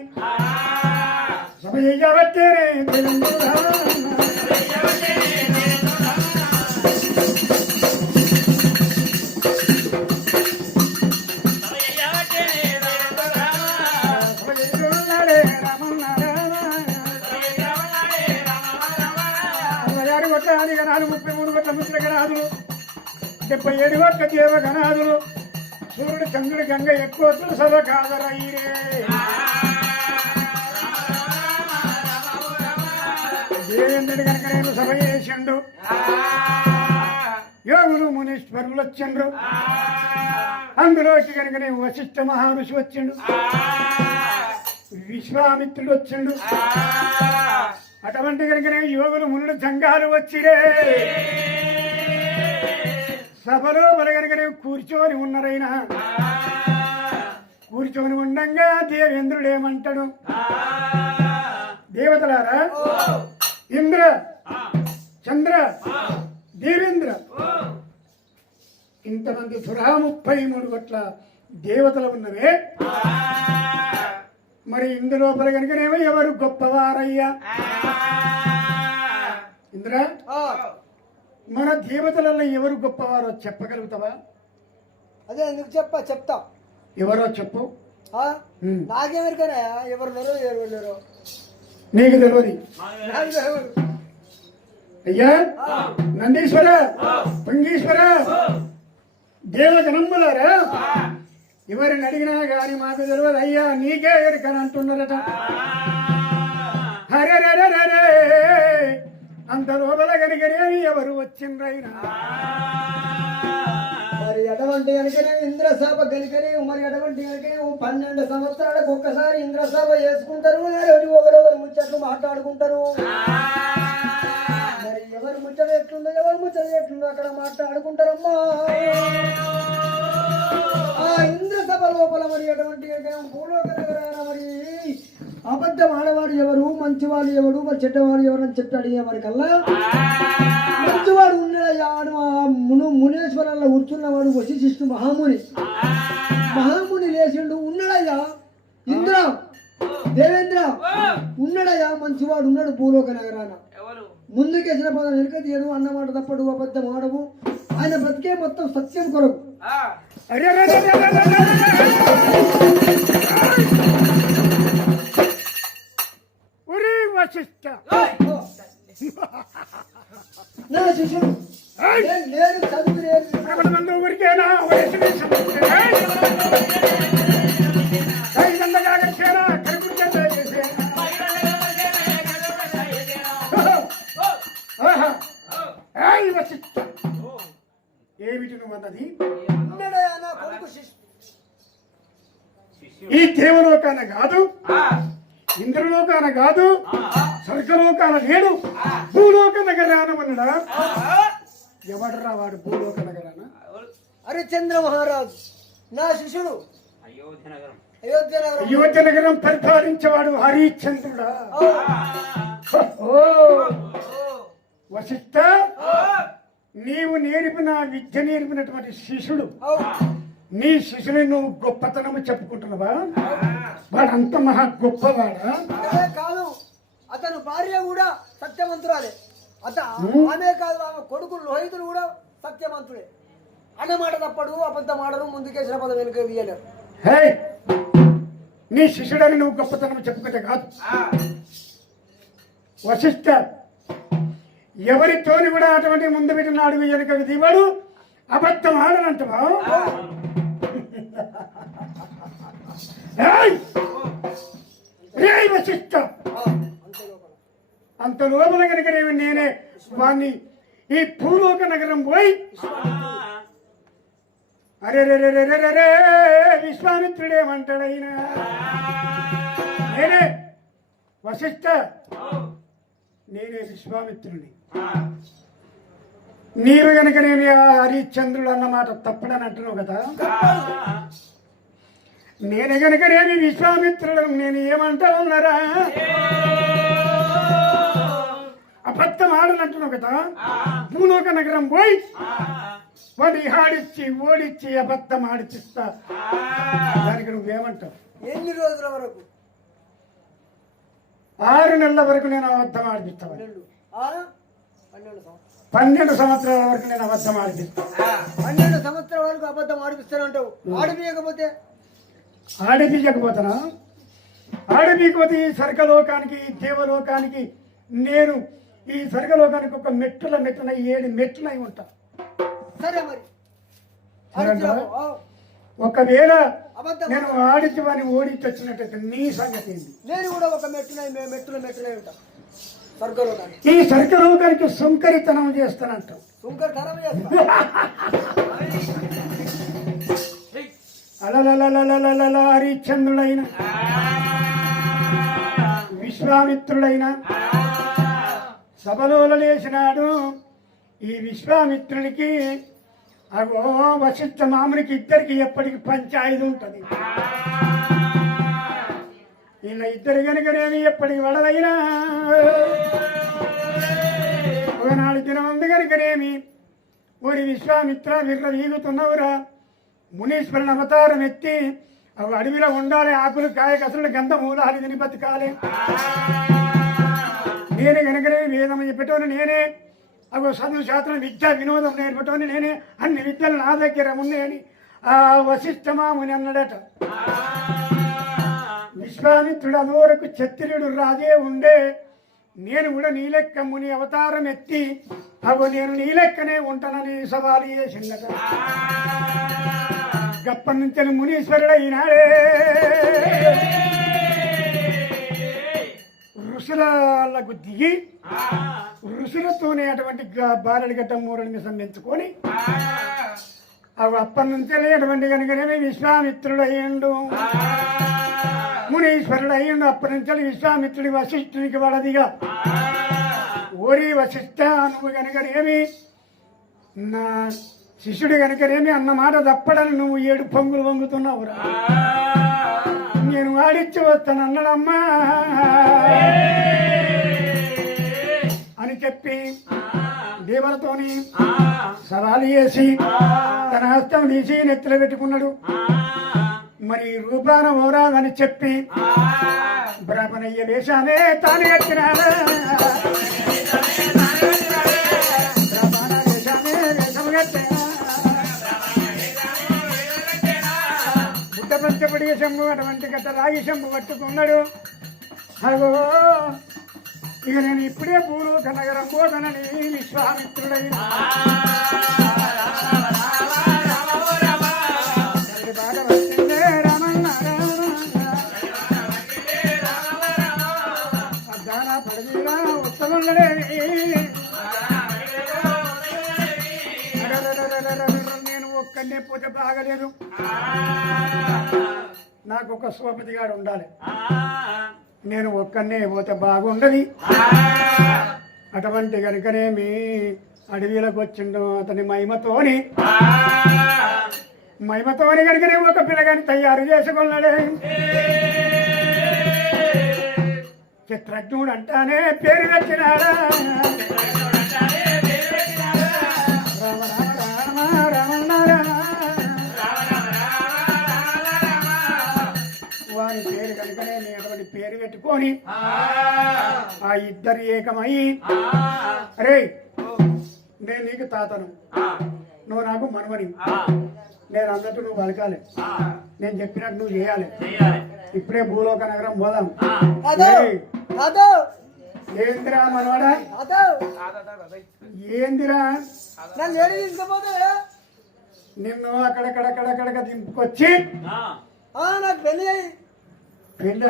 సభ చెయ్యబట్టేనే గణాలు 33 కోట్ల ముద్ర గణాదులు 77 కోట్ల దేవ గణాదులు సూర్యుడు చంద్రుడు గంగ ఎక్కువ సభ కాదరయ్యే దేవేంద్రుడు కనుక నేను సభ చేసిండు యోగులు మునీశ్వరులు వచ్చిండ్రు అందులోకి కనుక నేను వశిష్ఠ మహర్షి వచ్చిండు విశ్వామిత్రుడు వచ్చిండు అటువంటి కనుకనే యోగులు మునుడు సంఘాలు వచ్చిరే సభలో బలగనకనే కూర్చొని ఉన్నారైనా కూర్చొని ఉండంగా దేవేంద్రుడు ఏమంటాడు దేవతలారా ఇంద్ర చంద్ర దేవేంద్ర ఇంతమంది 33 కోట్ల దేవతలు ఉన్నవే మరి ఇందులోపల కనుకనేమో ఎవరు గొప్పవారయ్యా ఇంద్ర మన దేవతలలో ఎవరు గొప్పవారో చెప్పగలుగుతావా అదే ఎందుకు చెప్తా ఎవరో చెప్పు నాకెవరికైనా ఎవరు లేరో నీకు తెలియదు అయ్యా నందీశ్వర పంగీశ్వర దేవజనమ్ములారా ఎవరిని అడిగినా గాని మాకు తెలియదు అయ్యా నీకే ఎరుకని అంటున్నారట హరే అంత లోపల కనుకనేవి ఎవరు వచ్చిండ్రైనా మరి అటువంటి కనుకనే ఇంద్రసభ కనుకనే మరి అటువంటి కనుకనే 12 సంవత్సరాలకు ఒక్కసారి ఇంద్రసభ చేసుకుంటారు ఒకరెవరు ముచ్చట్లు మాట్లాడుకుంటారు మరి ఎవరు ముచ్చట ఎట్లుందో ఎవరు ముచ్చట ఎట్లుందో అక్కడ మాట్లాడుకుంటారమ్మా ఆ ఇంద్రసభ లోపల మరి అటువంటి భూలోక నగరాన మరి అబద్ధం ఆడవాడు ఎవరు మంచివాడు ఎవడు మరి చెడ్డవాడు ఎవరు అని చెప్పి అడిగే వరకల్లా మంచివాడు ఉన్నాడు మునేశ్వరంలో కూర్చున్నవాడు వశిష్ఠుడు మహాముని లేచిండు ఉన్నాడయ్యా ఇంద్ర దేవేంద్ర ఉన్నాడయ్యా మంచివాడు ఉన్నాడు భూలోక నగరాన ముందుకేసిన పదం వెనుక తీయడు అన్నమాట తప్పడు అబద్ధం ఆడవు ఆయన బ్రతికే మొత్తం సత్యం కొరకు నా శిష్యుడు నేను చదువు ఊరికేనా ఏమిటి నువ్వు అన్నది ఈ దేవలోకాన కాదు ఇంద్రలోకాన కాదు స్వర్గలోకాన లేడు భూలోక నగరానమన్నాడా ఎవడరా వాడు భూలోక నగరాన హరిశ్చంద్ర మహారాజు నా శిష్యుడు అయోధ్య నగరం పరిపాలించేవాడు హరిశ్చంద్రుడా వశిష్ఠ నీవు నేర్పిన విద్య నేర్పినటువంటి శిష్యుడు నీ శిష్యుని నువ్వు గొప్పతనము చెప్పుకుంటున్నావా వాడంత మహా గొప్పవాడా కాదు అతను భార్య కూడా సత్యవంతురాలే ఆమె కాదు ఆమె కొడుకు లోహితుడు కూడా సత్యవంతుడే అన్నమాట తప్పడు అబద్ధం ఆడరు ముందుకేసిన పదం వెనుక తీయలేరు నీ శిష్యుడని నువ్వు గొప్పతనం చెప్పుకుంటే కాదు వశిష్ఠ ఎవరితోని కూడా అటువంటి ముందు పెట్టిన అడుగు వెనుకకు దివాడు అబద్ధం ఆడనంటవా వశిష్ఠ అంత లోపల కనుక నేనే వాణ్ణి ఈ భూలోక నగరం పోయి అరే రే విశ్వామిత్రుడేమంటాడైనా నేనే వశిష్ఠ నేనే విశ్వామిత్రుని నీవు గనక నేను హరిశ్చంద్రుడు అన్నమాట తప్పడని అంటున్నావు కదా నేను గనుకనేమి విశ్వామిత్రుడు నేను ఏమంటా ఉన్నారా అబద్ధం ఆడనంటున్నావు కదా భూలోక నగరం పోయి వాడిని ఆడిచ్చి ఓడిచ్చి అబద్ధం ఆడిచిస్తా దానికి నువ్వేమంటావు ఎన్ని రోజుల వరకు 6 నెలల వరకు నేను అబద్ధం ఆడిపిస్తాను 12 సంవత్సరాల వరకు నేను అబద్ధం ఆడిపిస్తాను 12 సంవత్సరాల వరకు అబద్ధం ఆడిపిస్తానంటావు ఆడిపించకపోతానా ఆడిపించకపోతే ఈ స్వర్గలోకానికి దేవలోకానికి నేను ఈ స్వర్గలోకానికి ఒక మెట్టున 7 మెట్లై ఉంటా సరే మరి ఒకవేళ నేను ఆడిచి వాడిని ఓడించి వచ్చినట్టయితే నీ సంగతి ఏంటి నేను కూడా ఒక మెట్టునై ఉంటా స్వర్గలోకానికి ఈ స్వర్గలోకానికి సుంకరితనం చేస్తానంటావు సుంకరితనం అలలలలలలల హరిశ్చంద్రుడైన విశ్వామిత్రుడైన సభలో లేచినాడు ఈ విశ్వామిత్రునికి అగో వశిష్ఠ మామునికి ఇద్దరికి ఎప్పటికి పంచాయతీ ఉంటుంది ఇలా ఇద్దరు కనుకనేమి ఎప్పటికి వడదైనా ఒకనాడు దినం ఉంది కనుకనేమి ఓరి విశ్వామిత్ర విర్ర వీగుతున్నవురా మునీశ్వరుని అవతారం ఎత్తి అవి అడవిలో ఉండాలి ఆకులు కాయ కసలు గంధ మూలాలు తిని బతకాలి నేను కనుకనే వేదం చెప్పేటోని నేనే అవి చదువు శాస్త్రం విద్య వినోదం నేర్పటోని నేనే అన్ని విద్యలు నా దగ్గర ఉన్నాయని ఆ వశిష్ఠమాముని అన్నాడట విశ్వామిత్రుడు అదివరకు క్షత్రియుడు రాజే ఉండే నేను కూడా నీ లెక్క ముని అవతారం ఎత్తి అవి నేను నీ లెక్కనే ఉంటానని సవాలు చేసిందట గప్పటి నుంచి మునీశ్వరుడు అయినాడే ఋషులకు దిగి ఋషులతోనే అటువంటి బారెడు గడ్డ మూరడి మిసం పెంచుకొని అవి అప్పటి నుంచి అటువంటి కనుకనేమి విశ్వామిత్రుడు అయ్యిండు మునీశ్వరుడు అయ్యిండు అప్పటి నుంచి విశ్వామిత్రుడి వశిష్ఠునికి వడదిగా ఓరి వశిష్ఠ నువ్వు కనుకనేమి నా శిష్యుడు కనుకనేమి అన్న మాట తప్పడని నువ్వు 7 పొంగులు వంగుతున్నావురా నేను ఆడిచ్చి వస్తాను అన్నాడమ్మా అని చెప్పి దేవతతోని సవాలు చేసి తన హస్తం తీసి నెత్తిలో పెట్టుకున్నాడు మరి రూపాన ఓరాదని చెప్పి బ్రాహ్మణయ్య వేషానే తాను ఎత్తినాడు బ్రాహ్మణ వేషానే వేషము కట్టినా పంచపడి శంభు అటువంటి గట్ట రాగి శంభు పట్టుకున్నాడు అగో ఇక నేను ఇప్పుడే భూలోక నగరం పోదనని విశ్వామిత్రుడైన నేను ఒక్కనే పోతే బాగలేదు నాకు ఒక సోపతి గారు ఉండాలి నేను ఒక్కనే పోతే బాగుండదు అటువంటి కనుకనేమి అడవిలకు వచ్చిండు అతని మహిమతోని కనుకనే ఒక పిల్లగాని తయారు చేసుకున్నాడే చిత్రజ్ఞుడు అంటానే పేరు పెట్టినాడా రామ రామ రామ రామ వారి పేరు కనుకనే అటువంటి పేరు పెట్టుకొని ఆ ఇద్దరు ఏకమై అరే నేను నీకు తాతను నువ్వు నాకు మనవని నేను అన్నట్టు నువ్వు పలకాలి నేను చెప్పినట్టు నువ్వు చేయాలి ఇప్పుడే భూలోక నగరం పోదాం ఏందిరా మనవాడా ఏందిరా నిన్ను అక్కడక్కడక్కడక్కడక దింపుకొచ్చి పిల్ల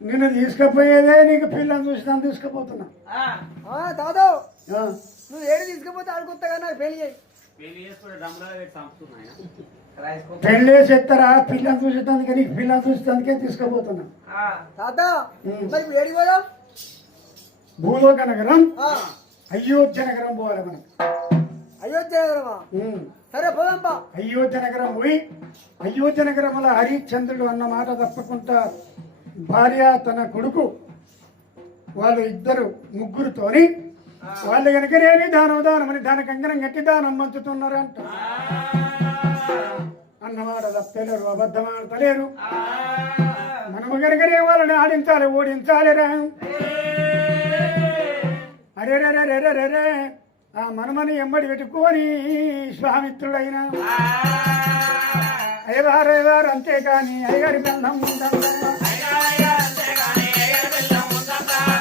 నిన్ను తీసుకుపోయేదే నీకు పిల్లని చూసినాను తీసుకుపోతున్నా తాతో నువ్వు ఏడు తీసుకుపోతే ఆడుకొత్తగా నాకు పెళ్లి పెళ్ళి చేస్తారా పిల్లని చూసేదానికే నీకు పిల్లని చూసేదానికే తీసుకుపోతున్నా తాత మరి ఏడికి పోదాం భూలోక నగరం అయోధ్య నగరం పోవాలి మనం అయోధ్య నగరమా సరే పోదాంపా. అయోధ్య నగరం పోయి అయోధ్య నగరముల హరిశ్చంద్రుడు అన్న మాట తప్పకుండా భార్య తన కొడుకు వాళ్ళు ఇద్దరు ముగ్గురుతోని వాళ్ళు కనుకనేమి దానమని దాని కంకణం కట్టి దానం పంచుతున్నారంట. అన్నమాట తప్పలేరు, అబద్ధమాడతలేరు. మనము కనుకనే వాళ్ళని ఆడించాలి, ఓడించాలి రా. అరే రే రే రే రే రే ఆ మనమని ఎమ్మడి పెట్టుకొని స్వామిత్రుడైన అయ్యగారు అంతేకాని అయ్యగారి బెల్లం ఉందంట.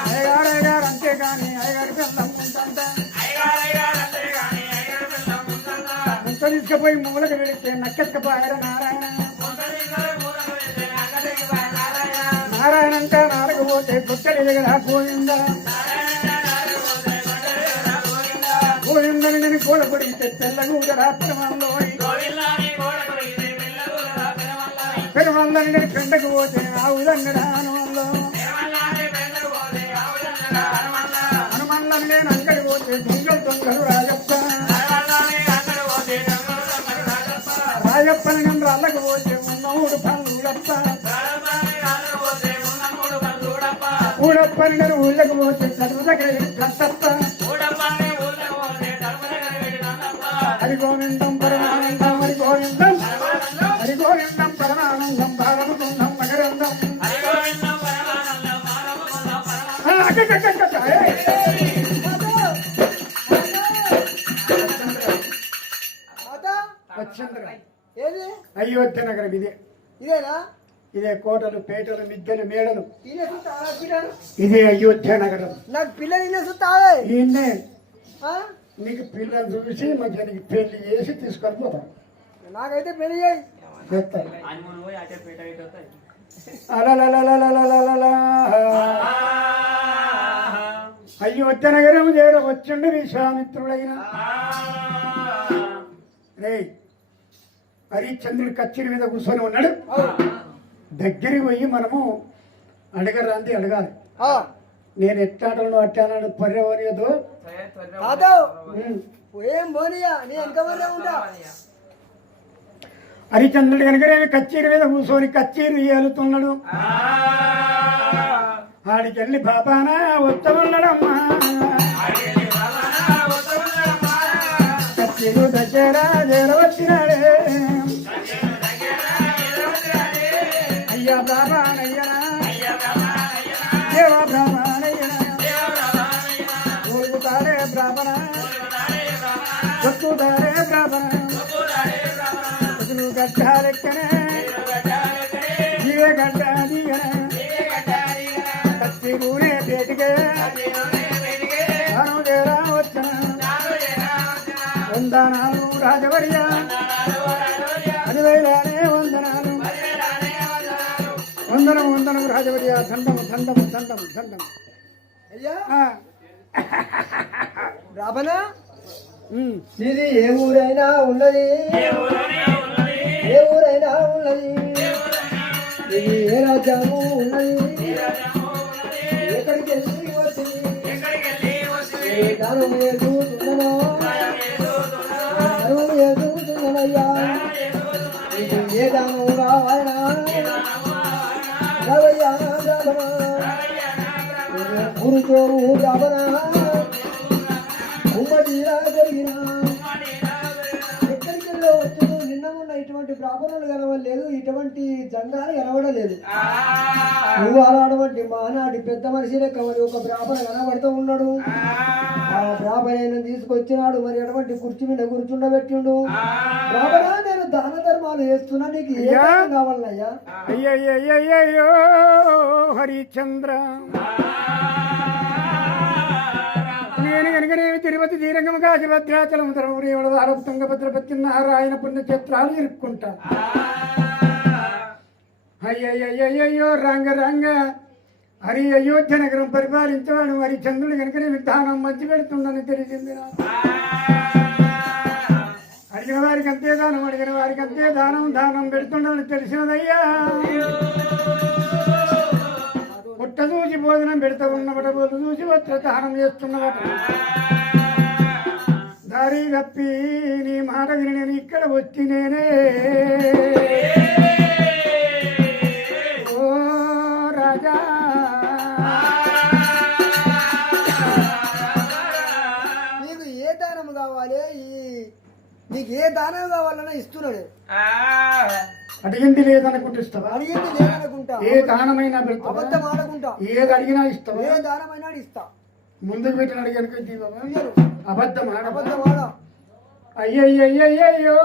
అయ్యగారు అంతేకాని అయ్యగారి బెల్లం ఉందంట. అంత తీసుకుపోయి మూలక వెళితే నక్కెత్తకపోయారు నారాయణ. నారాయణ అంటే నారకపోతే గుట్టడి దగ్గర పోయిందా పోయిందని నేను గోడ కొడితే తెల్లగూడ రాత్రమంలో పెరుమందని నేను పెండకు పోతే ఆవుదండి హనుమంలో హనుమల్లని నేను అంగడి పోతే దొంగలు రాజప్ప రాజప్పని నేను రాళ్ళకు పోతే ఉన్న 3 పనులు ఊడప్పని నేను ఊళ్ళకు పోతే చదువు దగ్గర కట్టప్ప హరి గోవిందం పరమానందం హరి గోవిందం హరి గోవిందం పరమానందం భారతం మకరందం ఏది అయోధ్య నగరం ఇదే. ఇదేనా? ఇదే కోటలు పేటలు మిద్దెలు మేడలు పిల్లలు ఇదే అయోధ్య నగరం. నాకు పిల్లలు చూస్తావే ఈయన్నే నీకు పిల్లలు చూసి మంచిగా నీకు పెళ్లి చేసి తీసుకొని పోతాం. నాకైతే పెళ్లి చేయి చేస్తాను. అయోధ్య నగరం చేరవచ్చుండి విశ్వామిత్రుడైన రే హరిశ్చంద్రుడు కచ్చిరి మీద కూర్చొని ఉన్నాడు. దగ్గరికి పోయి మనము అడగరాంది అడగాలి. నేను ఎట్టాడను అట్టాడు పర్యవరియదు ఏం పోనీయా నీ ఎంత ఉంటా. హరిశ్చంద్రుడు కనుక కచ్చేరి మీద కూర్చొని కచ్చేరి ఏలుతున్నాడు. ఆడికెళ్ళి బాబానా వస్తామన్నాడమ్మా. కచ్చేరు దగ్గర చేరవచ్చినాడే అయ్యా బాబానయ్యనా దేవా బ్రాహ్మణయ్యనా ఊరుకుతాడే బ్రాహ్మణ వస్తుతాడే బ్రాహ్మణ గడ్డాలెక్కనే జీవే గడ్డా దిగనే కచ్చిరూనే బేటికే అనుదేరా వచ్చిన వందనాలు రాజవర్య అదివేలానే వందనాలు వందనం రాజవర్య దండము అయ్యా రాబనా ఇది ఏ ఊరైనా ఉన్నది, ఏ ఊరైనా ఉన్నది, ఇది ఏ రాజ్యము ఉన్నది, ఎక్కడికి వెళ్ళి వచ్చింది, ఏ దానం ఎదుగుతున్నానో ధర్మం ఎదుగుతున్నానయ్యా. ఇది ఏ దానం కావాలనా రావయ్యా రావనా గురుతో రావనా ఉమ్మడిలా జరిగినా ఎక్కడికి వెళ్ళో వచ్చు. నిన్న మొన్న ఇటువంటి ప్రాబ్లములు కనవలేదు, ఇటువంటి జంగాలు కనబడలేదు. నువ్వు అలాంటి మానాటి పెద్ద మనిషి లెక్క మరి ఒక బ్రాహ్మణ కనబడుతూ ఉన్నాడు. ఆ బ్రాహ్మణ తీసుకొచ్చినాడు, మరి అటువంటి కుర్చీ మీద కూర్చుండబెట్టిండు. బ్రాహ్మణ నేను దాన ధర్మాలు చేస్తున్నా, నీకు ఏ కావాలయ్యా? అయ్యయ్యో హరిచంద్ర నేను కనుకనేవి తిరుపతి శ్రీరంగం కాశీ భద్రాచలం ధర్మపురేవుడు భారత తుంగభద్రపతి నారాయణ పుణ్యక్షేత్రాలు ఇరుక్కుంటా. అయ్యయ్యో రంగ హరి అయోధ్య నగరం పరిపాలించేవాడు హరిచంద్రుడు కనుకనే విధానం మంచి పెడుతుండని తెలిసింది. అడిగిన వారికి అంతే దానం, అడిగిన వారికి అంతే దానం పెడుతుండని తెలిసినదయ్యా. పుట్ట చూసి భోజనం పెడతా ఉన్నబట, బోలు చూసి వస్త్రదానం చేస్తున్నబట. దారి తప్పి నీ మాట విని నేను ఇక్కడ వచ్చి నేనే ఓ రాజా నీకు ఏ దానం కావాలి నీకు ఏ దానం కావాలన్నా ఇస్తున్నాడు. అడిగింది లేదనుకుంటూ ఇస్తావా? అడిగింది లేదనుకుంటా. ఏ దానమైనా పెడతావా? అబద్ధం ఆడకుంటా. ఏది అడిగినా ఇస్తావా? ఏ దానమైనా ఇస్తా. ముందుకు పెట్టిన అడిగాను అబద్ధం ఆడ. అబద్ధం ఆడ. అయ్యయ్యయ్యయ్యో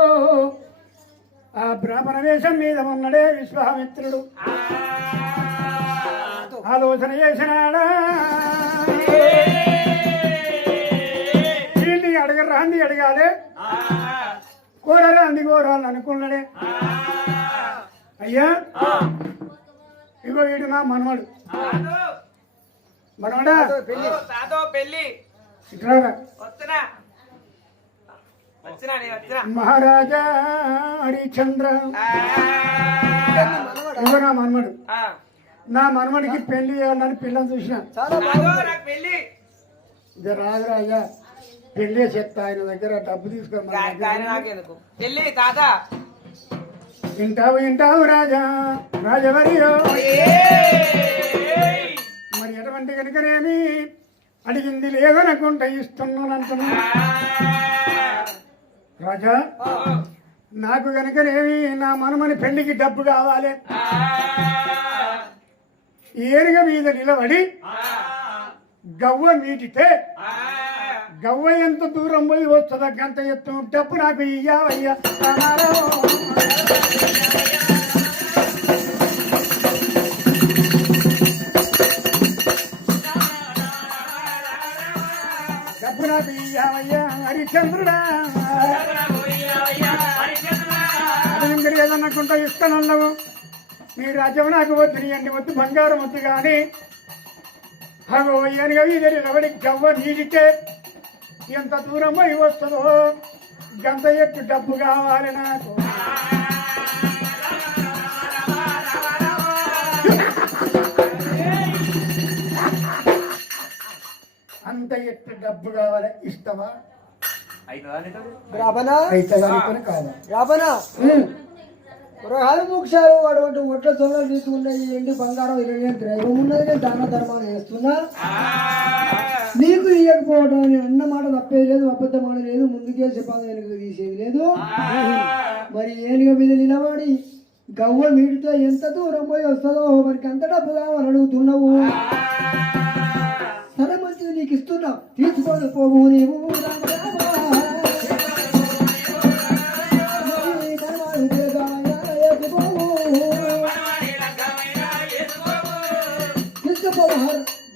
ఆ బ్రాహ్మణ వేషం మీద ఉన్నడే విశ్వామిత్రుడు ఆలోచన చేసినాడా వీళ్ళని అడగరాంది అడగాలి కోరరాంది కోరాలని అనుకున్నాడే. అయ్యా ఇగో వీడు నా మనవడు. మనవడా పెళ్లి ఇట్లారా మహారాజా హరిచంద్ర ఇగో నా మనవడు. నా మనవడికి పెళ్లి చేయాలని పిల్లని చూసిన రాజు రాజా పెళ్లి చెప్తా ఆయన దగ్గర డబ్బు తీసుకొని వింటావు రాజా రాజవరియో మరి ఎటువంటి కనుకనేమి అడిగింది లేదనుకుంటా ఇస్తున్నానంటున్నా. రాజా నాకు కనుకనేమి నా మనమని పెళ్లికి డబ్బు కావాలి. ఏనుగ మీద నిలబడి గవ్వ మీటితే గవ్వ ఎంత దూరం పోయి వస్తుందో గంట ఎత్తు డబ్బు నాకు ఇయ్యావయ్యా. డబ్బు నాకు ఇయ్యావయ్యా హరిచంద్రుడా. మీరు ఏదనుకుంటా ఇస్తానన్నావు. మీ రాజ్యం నాకు వద్దు, నీ అన్ని వద్దు, బంగారం వద్దు. కానీ అగో ఏనుగ మీద నిలబడి గవ్వ నీడితే ఎంత దూరం పోయి వస్తుందో గంత ఎత్తు డబ్బు కావాలి నాకు. అంత ఎత్తు డబ్బు కావాలి ఇస్తావా? మోక్షాలు అటువంటి ఒట్ల సొంగలు తీసుకున్నాయి. ఎండి బంగారం 20 ద్రైవం ఉన్నది. నేను దాన ధర్మాలు చేస్తున్నా. నీకు ఇవ్వకపోవడం అన్న మాట తప్పేది లేదు, అబద్ధం మాట లేదు, ముందుకే చెప్పాలి వెనుక తీసేది లేదు. మరి ఏనుగ మీద నిలబడి గవ్వ మీడితో ఎంత దూరం పోయి వస్తుందో మనకి అంత డబ్బు కావాలని అడుగుతున్నావు. సరే మంచిది నీకు ఇస్తున్నా, తీసుకొని పోవు నీవు.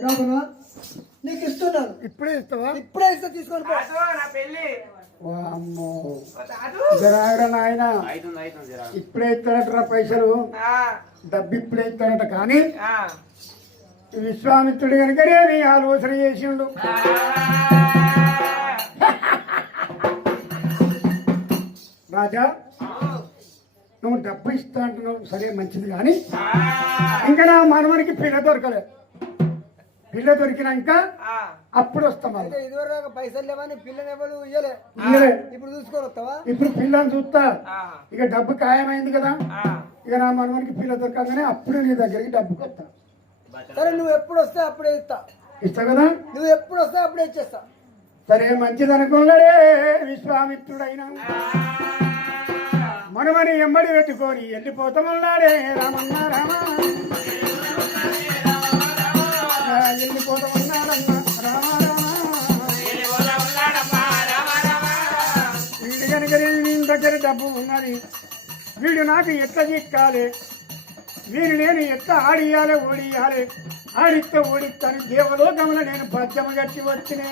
రాబనా నీకు ఇస్తున్నాను. ఇప్పుడే ఇస్తావా? ఇప్పుడే ఇస్తా, తీసుకొని పో. నాయన ఇప్పుడే ఇస్తాడట పైసలు, డబ్బు ఇప్పుడే ఇస్తాడట. కానీ విశ్వామిత్రుడు కనుకనే నీ ఆలోచన చేసిండు. రాజా నువ్వు డబ్బు ఇస్తా అంటున్నావు, సరే మంచిది. కానీ ఇంకా నా మనవనికి పిల్ల దొరకలేదు. పిల్ల దొరికినాక అప్పుడు వస్తాం. ఇదివరకు పైసలు లేవని పిల్లని ఎవరు ఇయ్యలే, ఇప్పుడు చూసుకొని వస్తావా? ఇప్పుడు పిల్లని చూస్తా. ఇక డబ్బు ఖాయమైంది కదా, ఇక నా మనవనికి పిల్ల దొరకగానే అప్పుడు నీ దగ్గరికి డబ్బుకి వస్తా. సరే నువ్వు ఎప్పుడు వస్తే అప్పుడే ఇస్తా కదా. నువ్వు ఎప్పుడు వస్తే అప్పుడే ఇచ్చేస్తా. సరే మంచిది అనుకున్నాడే విశ్వామిత్రుడైనా. మనమని ఎమ్మడి పెట్టుకొని వెళ్ళిపోతామన్నాడే. రామన్న రామ వెళ్ళిపోతామన్నాడన్న రామ రామ. వీడి కనుక నీ దగ్గర డబ్బు ఉన్నది, వీడు నాకు ఎట్లా చిక్కాలి, వీరు నేను ఎట్లా ఆడియాలి ఓడియాలి, ఆడిస్తే ఓడిస్తాను. దేవలోకంలో నేను బద్దము గట్టి వచ్చినే.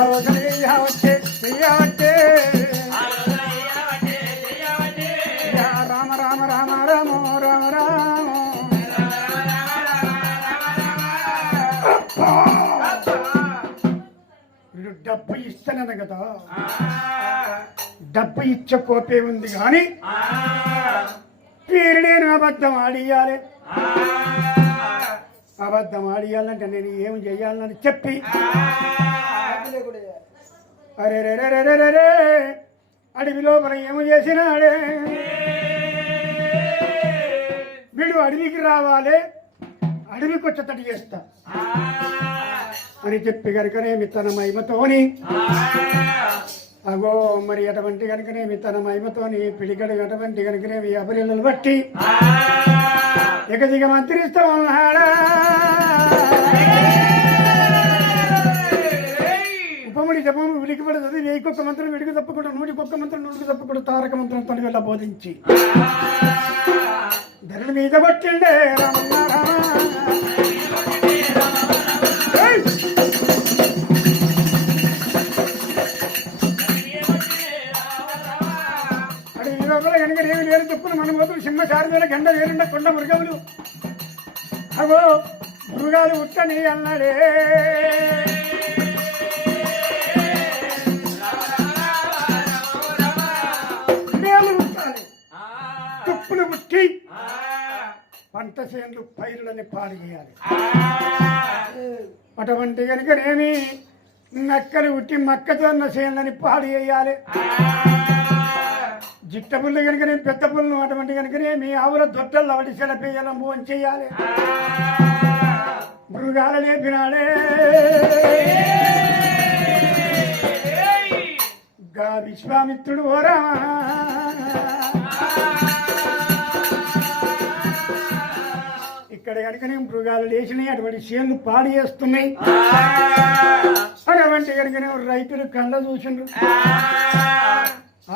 ఆలోచన చెయ్యవచ్చే చెయ్యవచ్చే. రామ రామ రామ రామ రామ రామ. వీడు డబ్బు ఇస్తానన్న కదా, డబ్బు ఇచ్చే కోపే ఉంది. కానీ వీరు నేను అబద్ధం ఆడియాలి. అబద్ధం ఆడియాలంటే నేను ఏం చెయ్యాలని చెప్పి అరే రే రే రే రే రే అడవి లోపల ఏమి చేసినాడే వీడు అడవికి రావాలి అడవికి వచ్చేటట్టు చేస్తా అని చెప్పి కనుకనేమి తన మహిమతోని అగో మరి అటువంటి కనుకనేమి తన మహిమతోని పిడిగడు అటువంటి కనుకనేమి అబరిలను బట్టి ఎగదిగ మంత్రిస్తూ ఉన్నాడా ఉపముడి జపము విలికిపడదు వెయ్యికొక్క మంత్రం విడికి తప్పకుండా నూటికొక్క మంత్రం నూటికి తప్పకుండా తారక మంత్రంతో వెళ్ళ బోధించి ధరణ మీద కొట్టిండే రామన్న అడవి లోపల కనుక ఏమి లేరు చెప్పున మన మొదలు సింహ శారదల గండ వేరుండ కొండ మృగములు అవో మృగాలు ఉట్టని అన్నాడే తుప్పులు పుట్టి పంట చేనులు పైరులని పాడు చేయాలి అటువంటి కనుకనేమి నక్కలు ఉట్టి మక్కజొన్న చేనులని పాడు చేయాలి జిట్ట పుల్లు కనుకనేమి పెద్ద పుల్లు అటువంటి కనుకనేమి ఆవుల దొట్టల్లో వాటి సెలపేయాల భోజనం చేయాలి మృగాల లేపినాడే గా విశ్వామిత్రుడు ఓరా ఇక్కడ కనుకనే మృగాలు లేచినాయి అటువంటి చేనులు పాడు చేస్తున్నాయి అటువంటి కనుకనే రైతులు కళ్ళ చూసిండ్రు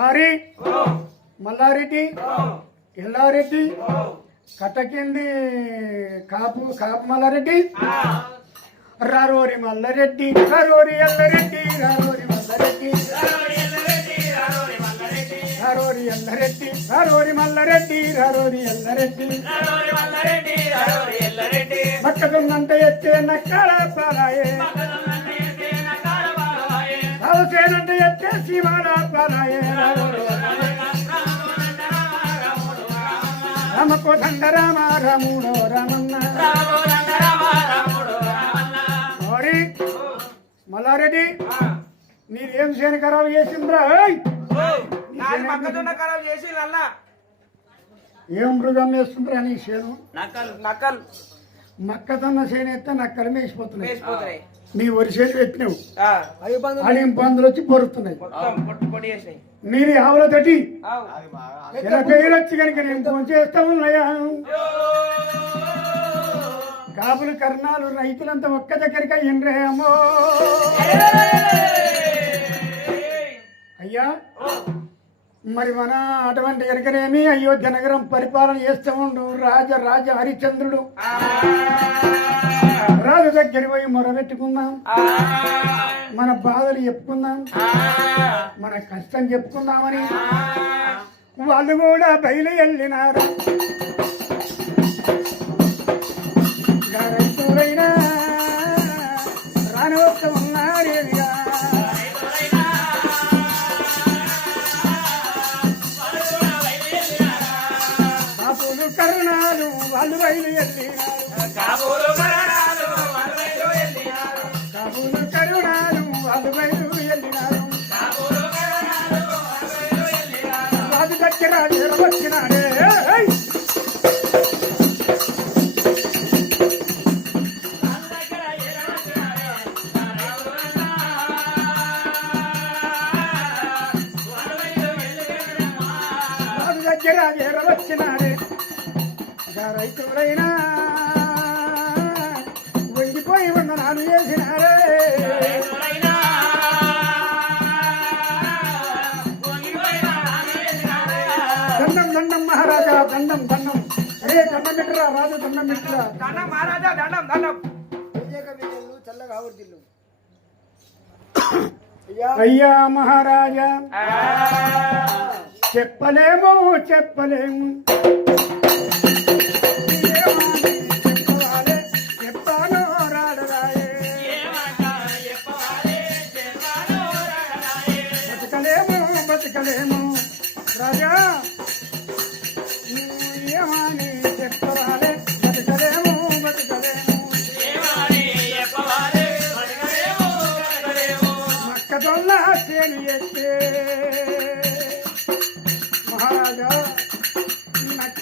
ఆరి మల్లారెడ్డి ఎల్లారెడ్డి కటకింది కాపు మల్లారెడ్డి రారోరి మల్లారెడ్డి రారోరి ఎల్లారెడ్డి రారోరి మల్లారెడ్డి రారోరి ఎల్లారెడ్డి రారోరి మల్లారెడ్డి రారోరి ఎల్లారెడ్డి మక్కదున్నంత ఎత్తే నక్కల పారాయే రావుసేనంత ఎత్తే శివాల పారాయే రామకోదండ రామ రాముడో రామన్న మరి మల్లారెడ్డి నీరేం చేను ఖరాబు చేసిండ్రా ఏం మృగం వేస్తుండ్రా నీ చేను నక్కలు మక్కతోన్న చేను ఎత్తే నక్కలు మేసిపోతున్నాయి నీ వరి చేను పెట్టినావు అడిగి పందులు వచ్చి పొరుతున్నాయి మీరు ఆవుల తోటి ఇలా పేరు వచ్చి కనుక నేను ఫోన్ చేస్తా ఉన్నాయా కాపులు కర్ణాలు రైతులంతా ఒక్క దగ్గరికి అయ్యిండ్రే అమ్మో అయ్యా మరి మన అటువంటి కనుకనేమి అయోధ్య నగరం పరిపాలన చేస్తూ ఉండు రాజ హరిశ్చంద్రుడు రాజు దగ్గర పోయి మొరబెట్టుకుందాం మన బాధలు చెప్పుకుందాం మన కష్టం చెప్పుకుందామని వాళ్ళు కూడా బయలు వెళ్ళినారు రైతులైనా రానవస్తూ ఉన్నారేవిగా కాపులు కరుణాలు వాళ్ళు బయలు వెళ్ళినారు కాపులు కరుణాలు వాళ్ళు బయలు వెళ్ళినారు రాజు దగ్గర వచ్చినాడే దగ్గర వచ్చినాడే రైతులైనా వండిపోయి వందనాలు చేసినారే దండం మహారాజా దండం అరే దండం పెట్టరా రాజు దండం పెట్టరా మహారాజా దండం చల్లగా ఆవర్తిల్లు అయ్యా మహారాజా చెప్పలేము చెప్పాను రాడరాయే బతకలేము రాజా ఏమని చెప్పరాలే బతకలేము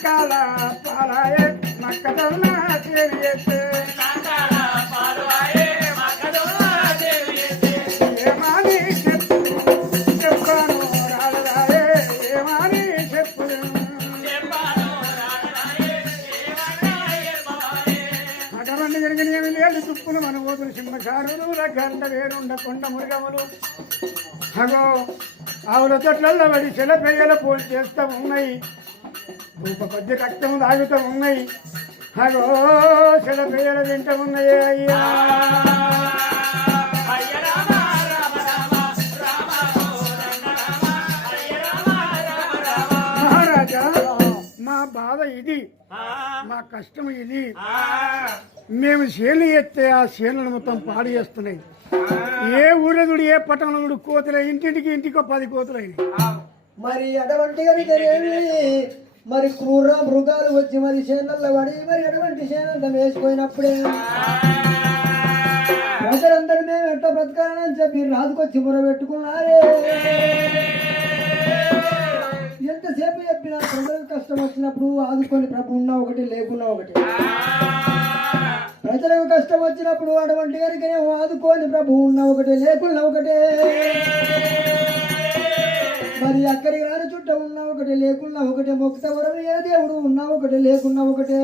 నాకాల పాలాయే మక్కదొన్న చేరి ఎత్తే ఏమాని చెప్పు చెప్పాను రాలరాయే ఏమాని చెప్పు అటువంటి జరిగిన ఏమి లేదు తుప్పులు మన ఓదులు సింహసారులు గంట వేరుండ కొండ మురుగములు అగో ఆవుల తొట్లల్లో పడి చెలపెయ్యల పూలు చేస్తూ ఉన్నాయి ధూప కొద్ది రక్తం తాగుతూ ఉన్నాయి అగో చెలపెయ్యల తింటూ ఉన్నాయే అయ్యా మహారాజా మా బాధ ఇది మా కష్టం ఇది మేము చేలు ఎత్తే ఆ చేనులను మొత్తం పాడు చేస్తున్నాయి ఏ ఊరదుడు ఏ పట్టణముడు కోతులే ఇంటింటికి ఇంటికో 10 కోతులైనవి మరి అటువంటి కనుకనేమి మరి క్రూర మృగాలు వచ్చి మరి చేనల్లో పడి మరి అటువంటి చేనంతా వేసిపోయినప్పుడే ప్రజలందరూ మేము ఎట్లా బ్రతకాలని చెప్పి రాజుకొచ్చి మొరబెట్టుకున్నారే ఎంతసేపు చెప్పినా ప్రజలకు కష్టం వచ్చినప్పుడు ఆదుకొని ప్రభు ఉన్నా ఒకటి లేకున్నా ఒకటి ప్రజలకు కష్టం వచ్చినప్పుడు అటువంటి గారికి ఆదుకొని ప్రభు ఉన్నా ఒకటే లేకున్నా ఒకటే మరి అక్కడికి రాని చుట్ట ఉన్నా ఒకటే లేకున్నా ఒకటే మొక్తవరం ఏ దేవుడు ఉన్నా ఒకటే లేకున్నా ఒకటే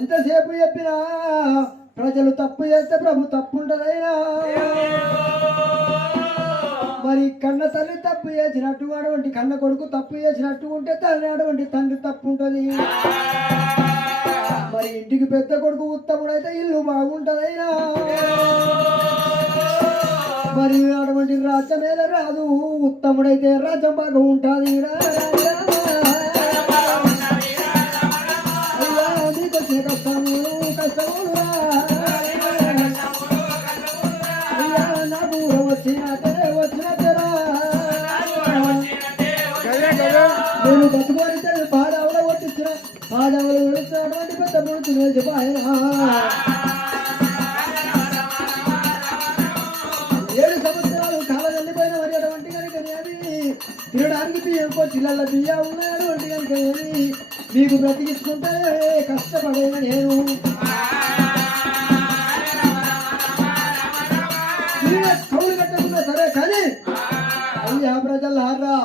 ఎంతసేపు చెప్పినా ప్రజలు తప్పు చేస్తే ప్రభు తప్పు ఉంటదైనా మరి కన్న తల్లి తప్పు చేసినట్టు అటువంటి కన్న కొడుకు తప్పు చేసినట్టు ఉంటే తల్లి అటువంటి తండ్రి తప్పు ఉంటది మరి ఇంటికి పెద్ద కొడుకు ఉత్తముడైతే ఇల్లు బాగుంటదైనా మరి అటువంటి రాజ్యమేల రాదు ఉత్తముడైతే రాజ్యం బాగా ఉంటుంది అయ్యా నీకు వచ్చే కష్టము కష్టమురా అయ్యా నాకు వచ్చినట్టేరా నేను బతుకోని పాడవల కొట్టించిన పాడవలు కొడుతున్నటువంటి పెద్ద పొడుచు చెప్పాయన 7 సంవత్సరాలు కాలం వెళ్ళిపోయిన మరి అటువంటి కనుక తినడానికి బియ్యంకో చిల్లల బియ్య ఉన్నాయి అటువంటి కనుక మీకు బ్రతికించుకుంటే కష్టపడేది నేను కౌలు కట్టకున్నా సరే కానీ అయ్యా ప్రజలారా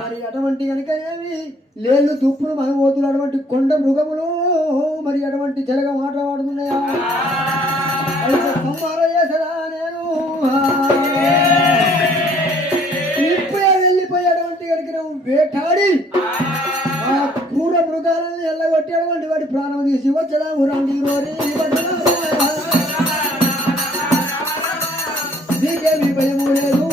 మరి అటువంటి కనుకనేవి లేళ్ళు దుప్పులు మనమోతులు అటువంటి కొండ మృగములు మరి అటువంటి జలగ మాట్లాడుతున్నాయా అయితే సంహార చేసరా నేను ఇప్పుడే వెళ్ళిపోయేటువంటి కనుక వేటాడి ఆ క్రూర మృగాలను ఎల్లగొట్టేటువంటి వాడి ప్రాణం తీసి వచ్చదా ఊరండి రోరి మీకేమి భయము లేదు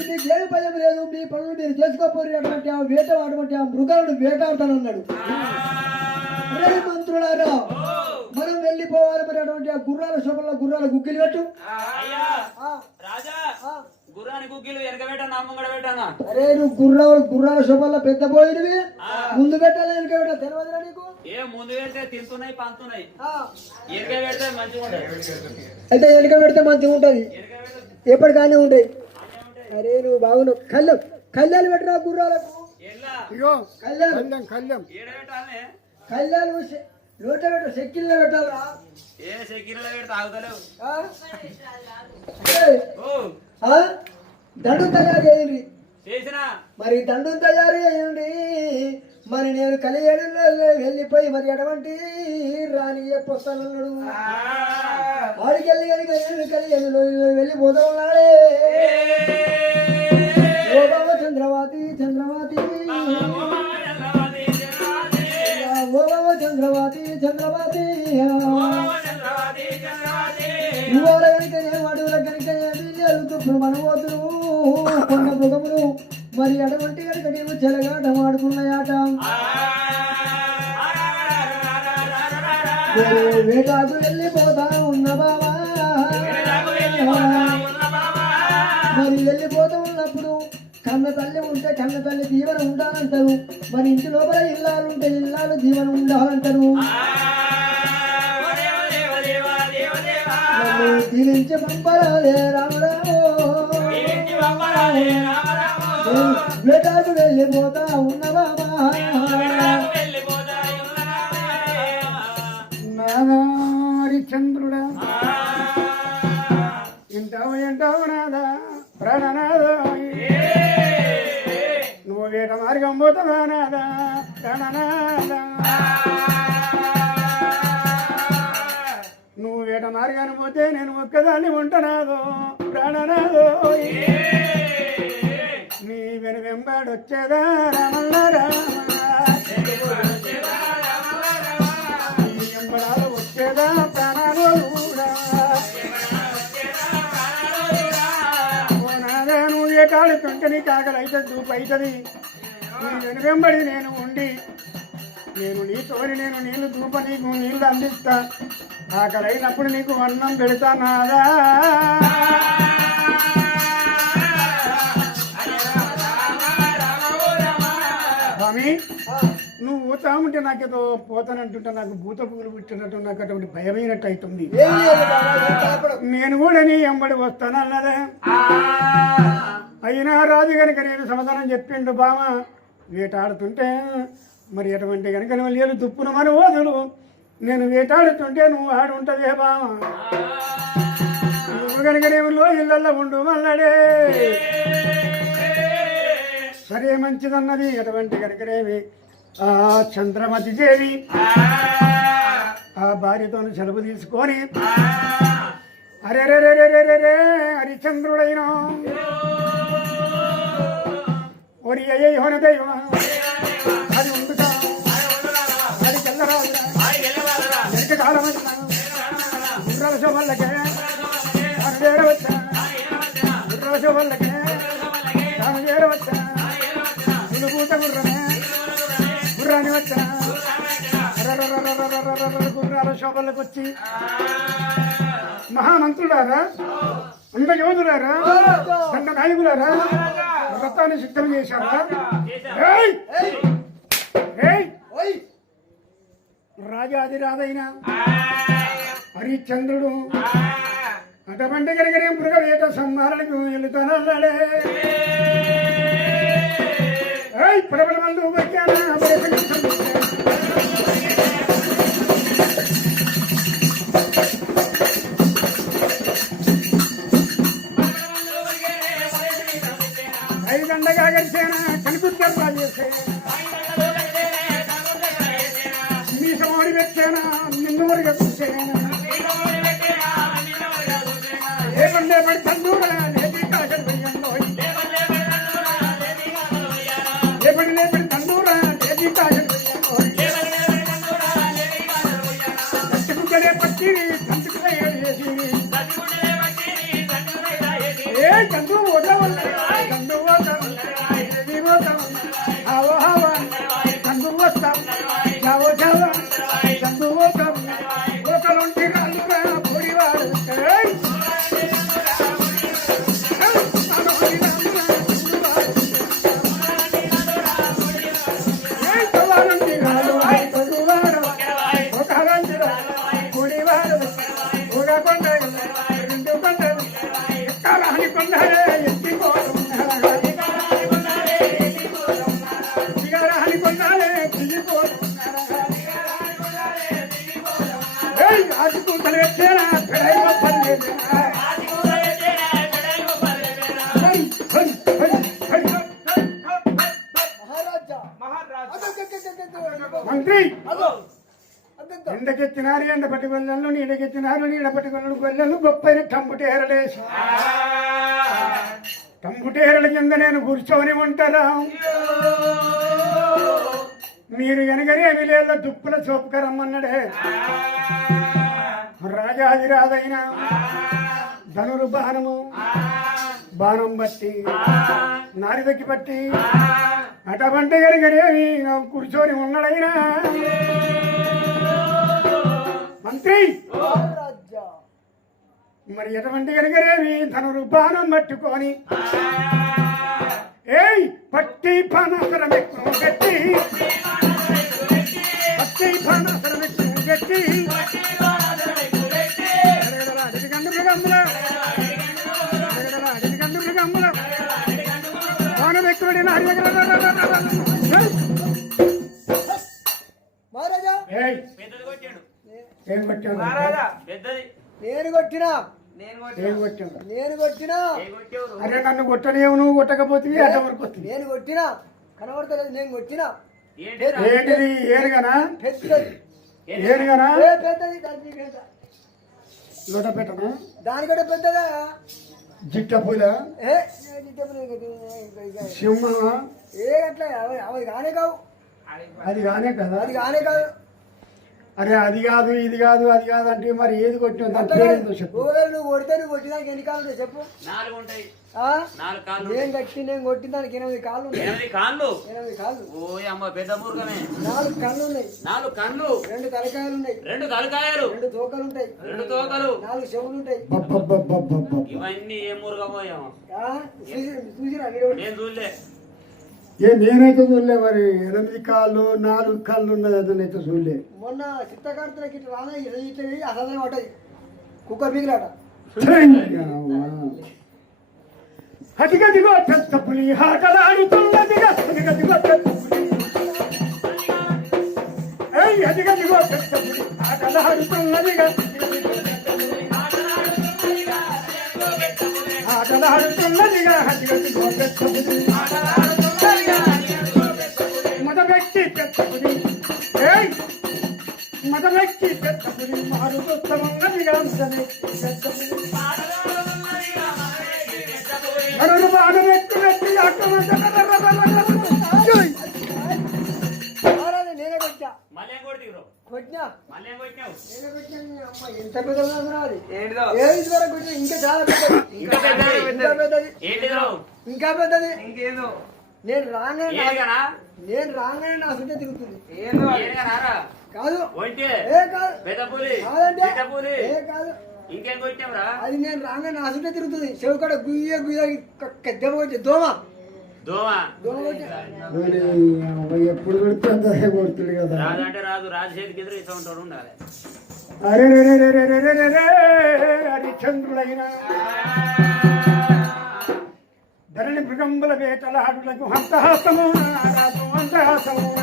మీకేమి భయం లేదు మీ పనులు మీరు చేసుకోపోరు అటువంటి ఆ వేట అటువంటి ఆ మృగాలను వేటాడతానన్నాడు రే మంత్రులారా మనం వెళ్ళిపోవాలి మరి అటువంటి ఆ గుర్రాల శోభంలో గుర్రాల గుగ్గిలు పెట్టు గుర్రాని గుగ్గిలు వెనక పెట్టానా ముంగడ పెట్టానా అరే నువ్వు గుర్రాల శోభంలో పెద్ద పోయినవి ముందు పెట్టాలి వెనక పెట్టా తెలియదురా నీకు ఏ ముందు పెడితే తింటున్నాయి పంతున్నాయి వెనక పెడితే మంచిగా ఉంటాయి అయితే వెనక పెడితే మంచిగా ఉంటుంది ఎప్పటికానే ఉంటాయి అరే నువ్వు బాగున్నావు కళ్యాణ్ పెట్టరా గుర్రాలకు కళ్యాణ్ నోట పెట్ట సెక్కిల్లో పెట్టాలరా ఏ సెక్కిల్లో పెడితే ఆగుతలేవు దండు తయారు చేయండి చేసినా మరి దండు తయారు చేయండి మరి నేను కలియేడులో వెళ్ళిపోయి మరి అటువంటి రాని చెప్పొస్తానన్నాడు ఆడికెళ్ళి కనుక నేను కలియేడులో వెళ్ళిపోతా ఉన్నాడే ఓ బాబా చంద్రవాతి చంద్రవాతి ఓ బాబా చంద్రవాతి చంద్రవాతి ఇవాళ కనుక అడవుల కనుక వెళ్తుప్పుడు మనబోతులు కొండ మృగములు మరి అటువంటి కనుక నీవు చెలగాట ఆడుకున్నాయాట వేటాకు వెళ్ళిపోతా ఉన్న బాబా మరి వెళ్ళిపోతూ ఉన్నప్పుడు కన్న తల్లి ఉంటే కన్న తల్లి జీవనం ఉండాలంటారు మరి ఇంటి లోపల ఇల్లాలు ఉంటే ఇల్లాలు జీవనం ఉండాలంటారు దీవించి పంపరాలే రామరావు వేటాకు వెళ్ళిపోతా ఉన్నవా హరిచంద్రుడా ఎంటావు నాదా ప్రాణనాదా నువ్వు వేట మార్గం పోతావా నాదా ప్రాణనాదా నువ్వు వేట మార్గాన్ని పోతే నేను ఒక్కదాన్ని ఉంటనాదో ప్రాణనాదో నీ వెనువెంబాడొచ్చేదా రామల్ల రామ నీ వెంబడాలు వచ్చేదా ప్రాణాలు కూడా ఓ నాదా నువ్వు వేటాడుతుంటే నీకు ఆకలి అయితే చూపు అవుతుంది నీ వెనువెంబడి నేను ఉండి నేను నీళ్ళు దూప నీకు నీళ్ళు అందిస్తా ఆకలి అయినప్పుడు నీకు అన్నం పెడతా నాదా స్వామి నువ్వు పోతా ఉంటే నాకేదో పోతానంటుంటే నాకు భూత పువ్వులు పుట్టినట్టు నాకు అటువంటి భయమైనట్టు అవుతుంది నేను కూడా నీ ఎంబడి వస్తానన్నదే అయినా రాజు కనుక నేను సమాధానం చెప్పిండు బామ వేటాడుతుంటే మరి ఎటువంటి కనుక లేలు దుప్పును మన ఓదులు నేను వేటాడుతుంటే నువ్వు ఆడుంటదే బామ నువ్వు కనుక నేములో ఇళ్ళల్లో ఉండు మల్లడే సరే మంచిదన్నది ఎటువంటి కనుకనేమి ఆ చంద్రమతి దేవి ఆ భార్యతో సెలవు తీసుకొని అరే రే రే రే రే రే హరిచంద్రుడైన ఒరి అయ్యోన దైవం అది ఉండుతా అది తెల్లరాజురా వెనక కాలమన్నా గుర్రాల శోభల్లకే అది చేరవచ్చా గుర్రాల శోభల్లకే తాను చేరవచ్చా పులుపూత గుర్రమే గుర్రాన్ని వచ్చా గుర్రాల శోభలకు వచ్చి మహామంత్రులారా అంత యోధులారా దండ నాయకులారా రథాన్ని సిద్ధం చేశారా రాజాదిరాజైన హరిశ్చంద్రుడు అటువంటి కలిగిన మృగవేట సంహారణకు వెళుతానన్నాడే ప్రబల మందు వచ్చానా ఐదండగా గడిచేనా కనిపించారు చేసే మీ సమాడి పెట్టేనా నిన్ను వరకు చూసేనా ఏ బండే పడి తండ్రుగా లేచి కాశలు వెయ్యంలో ఏ పడి లేపడి తండ్రురా లేచి కాశలు వెయ్యంలో కట్టుకుంటేనే పట్టి తంతుకునే వేసి ఏ చందు వదలవల్ల చందు వదలవల్ల హావో హావా చందు వస్తాం చావో చావా చందు వస్తాం ఒకలుంటి రాళ్ళుగా పొడివాడు మంత్రి ఎండకెత్తినారు ఎండపట్టి గొల్లలు నీడకెత్తినారు నీడపట్టి గొల్లలు గొల్లలు గొప్పైన టంబుటేరలేసి టంబుటేరల కింద నేను కూర్చొని ఉంటారా మీరు వెనగరేమి లేళ్ళ దుప్పుల చూపుకరమ్మన్నాడే రాజాదిరాజైన ధనురు బాణం బట్టి నారిదకి పట్టి అటువంటి గరిగరేమి కూర్చొని ఉన్నాడైనా మంత్రి మరి ఎటువంటి గరిగరేమి ధనురు బాణం పట్టుకొని ఏయ్ పట్టి పానాసరం ఎక్కువ గట్టి పట్టి పానాసరం ఎక్కువ గట్టి బాణం ఎక్కువడినా మహారాజా ఏయ్, పెద్దది కొట్టాడు ఏం కొట్టావు? పెద్దది నేను కొట్టినా ఏం కొట్టావు? నేను కొట్టినా ఏ కొట్టావు అరే నన్ను కొట్టలేవు, నువ్వు కొట్టకపోతే అడ్డ వరకు వస్తుంది. నేను కొట్టినా కనబడతలేదు నేను కొట్టినా ఏంటిరా? ఏంటిది ఏనుగనా? పెద్దది ఏనుగనా? ఏ పెద్దది దానికి పెద్ద లోట పెట్టనా? దానికంటే పెద్దదా జిట్ట పూల ఏ సింహమా? ఏ అట్లా అవి కానే కావు అది కానే కదా. అది కానే కాదు అరే అది కాదు ఇది కాదు అది కాదు అంటే మరి ఏది కొట్టినా దాని పేరేందో చెప్పు. ఒకవేళ నువ్వు కొడితే నువ్వు కొట్టినానికి ఎన్ని కాళ్ళు ఉంటాయి చెప్పు 4 ఉంటాయి ఆ? 4 కాళ్ళు నేను కొట్టిన దానికి 8 కాళ్ళు ఉన్నాయి 8 కాళ్ళు 8 కాళ్ళు ఓయ్ అమ్మ పెద్ద మూర్ఖమే 4 కళ్ళు ఉన్నాయి 4 కళ్ళు 2 తలకాయలు ఉన్నాయి 2 తలకాయలు 2 తోకలు ఉంటాయి 2 తోకలు 4 చెవులు ఉంటాయి అబ్బబ్బబ్బబ్బబ్బ. ఇవన్నీ ఏ మూర్ఖమోయేమో ఆ? చూసిరా మీరు నేను చూడలే నేనైతే చూడలే. మరి 8 కాళ్ళు 4 కళ్ళు ఉన్నది అతనైతే చూడలే. మొన్న చిత్తకార్తెలకి ఇట్లా రానా ఇట్లా అసలే పడ్డది కుక్క బిగిలాట అదిగదిగో పెద్ద పులి ఆటలాడుతున్నదిగా, అదిగదిగో పెద్ద పులి. ఏయ్, అదిగదిగో పెద్ద పులి ఆటలాడుతున్నదిగా, ఆటలాడుతున్నదిగా, అదిగదిగో పెద్ద పులి మొదలెట్టి పెద్ద పులి. ఏయ్, మొదలెట్టి పెద్ద పులి మారుతున్నదిగా, పెద్ద పులి మరొక బాధ వ్యక్తులెత్తి నేనే కొట్టా మళ్ళీ ఏం కొడుతీరు కొట్టినా మళ్ళీ ఏం కొట్టినావు నేనే కొట్టినా అమ్మ ఎంత పెద్దగా అది ఏంటిదో ఏ వరకు కొట్టినా ఇంకా చాలా పెద్దది ఇంకా పెద్దది ఇంకా పెద్దది ఏంటిదో ఇంకా పెద్దది ఇంకేందో నేను రాగానే ఏనుగనా నా సుట్టే తిరుగుతుంది ఏనుగనారా కాదు ఒంటే ఏ కాదు పెద్ద పులి కాదంటే చిట్ట పులి ఏ కాదు ఇంకేం కొట్టావురా అది నేను రాగానే నా సుట్టే తిరుగుతుంది చెవు కాడ గుయ్య గుయ్య దెబ్బ కొట్టి దోమ దోమ దోమ కొట్టి ఎప్పుడు కొడితే అంత కొడుతుంది కదా. రాదంటే రాదు రాజు చేతికి ఎదురు ఇట్లా ఉంటాడు ఉండాలి అరే హరిచంద్రులైన ధరణి మృగంబుల వేటలాడులకు హంతహాసమున రాజు హంతహాసమున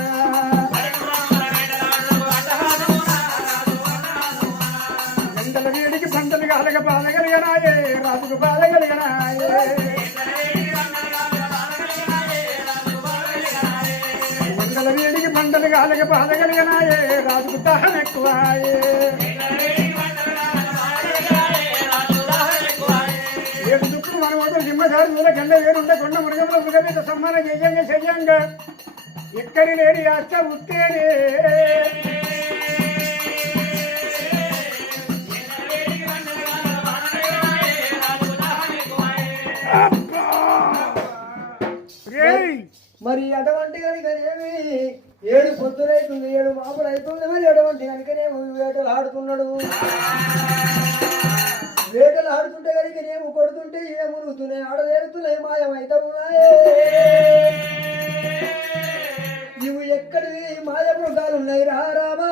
ఎండల వేడికి పంటలు కాలగ బాలగలిగనాయే రాజుకు బాలగలిగనాయే ఎండల వేడికి పంటలు కాలగ బాలగలిగనాయే రాజుకు దాహం ఎక్కువాయే ఏడు దుక్కులు మన వద్ద సింహసారి మూల గండ వేరుండే కొండ మృగంలో మృగమీద సమ్మాన చెయ్యంగా ఎక్కడి లేని అచ్చ ఉత్తేనే మరి అటువంటి కనుకనేమి 7 పొద్దులైతుంది 7 మాపులు అవుతుంది మరి అటువంటి కనుకనేమి వేటలు ఆడుతున్నాడు వేటలు ఆడుతుంటే కనుకనేమి కొడుతుంటే ఏ మునుగుతున్నాయి ఆడదేరుతున్నాయి మాయమైతే ఉన్నాయి ఇవి ఎక్కడివి మాయ మృగాలు ఉన్నాయి రామా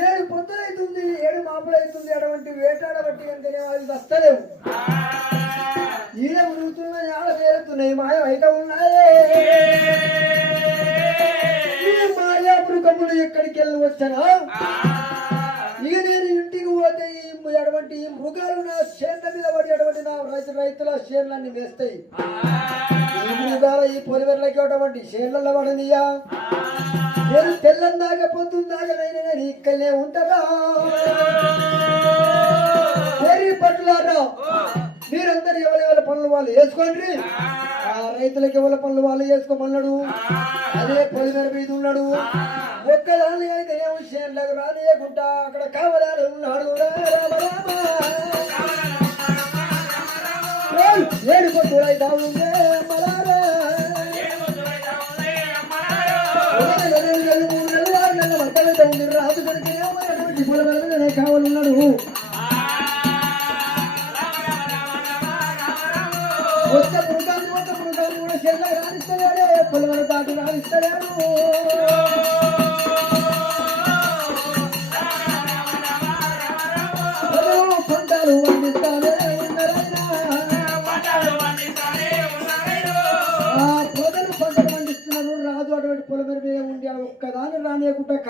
7 పొద్దులైతుంది 7 మాపులు అవుతుంది అటువంటి వేటాడబట్టి కనుకనేమి అవి వస్తలేవు ఈయన మురుగుతున్నాయి ఆడ తేలుతున్నాయి మాయం అయితే ఉన్నాయి మాయా మృగములు ఎక్కడికి వెళ్ళి వచ్చానా ఇక నేను ఇంటికి పోతే అటువంటి మృగాలు నా చేన్ల మీద పడి అటువంటి నా రైతుల చేన్లన్నీ వేస్తాయి ఈ మృగాలు ఈ పొలివెర్లకి అటువంటి చేన్లలో పడనియా నేను తెల్లందాకా పొద్దుందాకనైనా నేను ఇక్కడనే ఉంటారా పట్టులారా మీరందరూ ఎవరి పనులు వాళ్ళు వేసుకోండి ఆ రైతులకు ఎవరి పనులు వాళ్ళు వేసుకోమన్నాడు అదే పొలిమేర మీద ఉన్నాడు ఒక్కదాన్ని అయితే ఏమో చేనులకు రానియకుండా అక్కడ కావాలని ఉన్నాడు ఏడు పొద్దులు అయితే ఉంది మలారా 3 నెలలు 6 నెలల మధ్యలో ఉంది రాజు కొడుకు అటువంటి పొలిమేర కావాలన్నాడు ఒక్క మృగాన్ని కూడా చేనులకు రాణిస్తలేడే పొలిమేర దాటి రాణిస్తలేడు పంటలు పండిస్తానే ఉన్నారైనా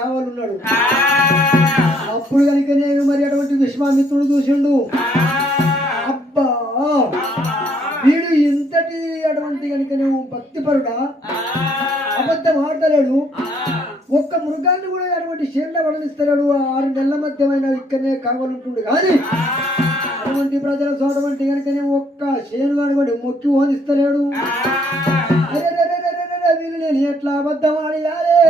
కావాలన్నాడు. అప్పుడు కనుక నేను మరి అటువంటి విశ్వామిత్రుడు చూసిండు. అబ్బా వీడు ఇంతటి అటువంటి కనుక నువ్వు భక్తిపరుడా, అబద్ధం ఆడతలేడు, ఒక్క మృగాన్ని కూడా అటువంటి శరీర వడనిస్తలేడు. 6 నెలల మధ్యమైన ఇక్కడనే కావాలంటుండు. కానీ అటువంటి ప్రజల చోటవంటి కనుకనే ఒక్క శేను కానివ్వండి మొక్కి ఓనిస్తలేడు. వీళ్ళు నేను ఎట్లా అబద్ధం ఆడియాలే,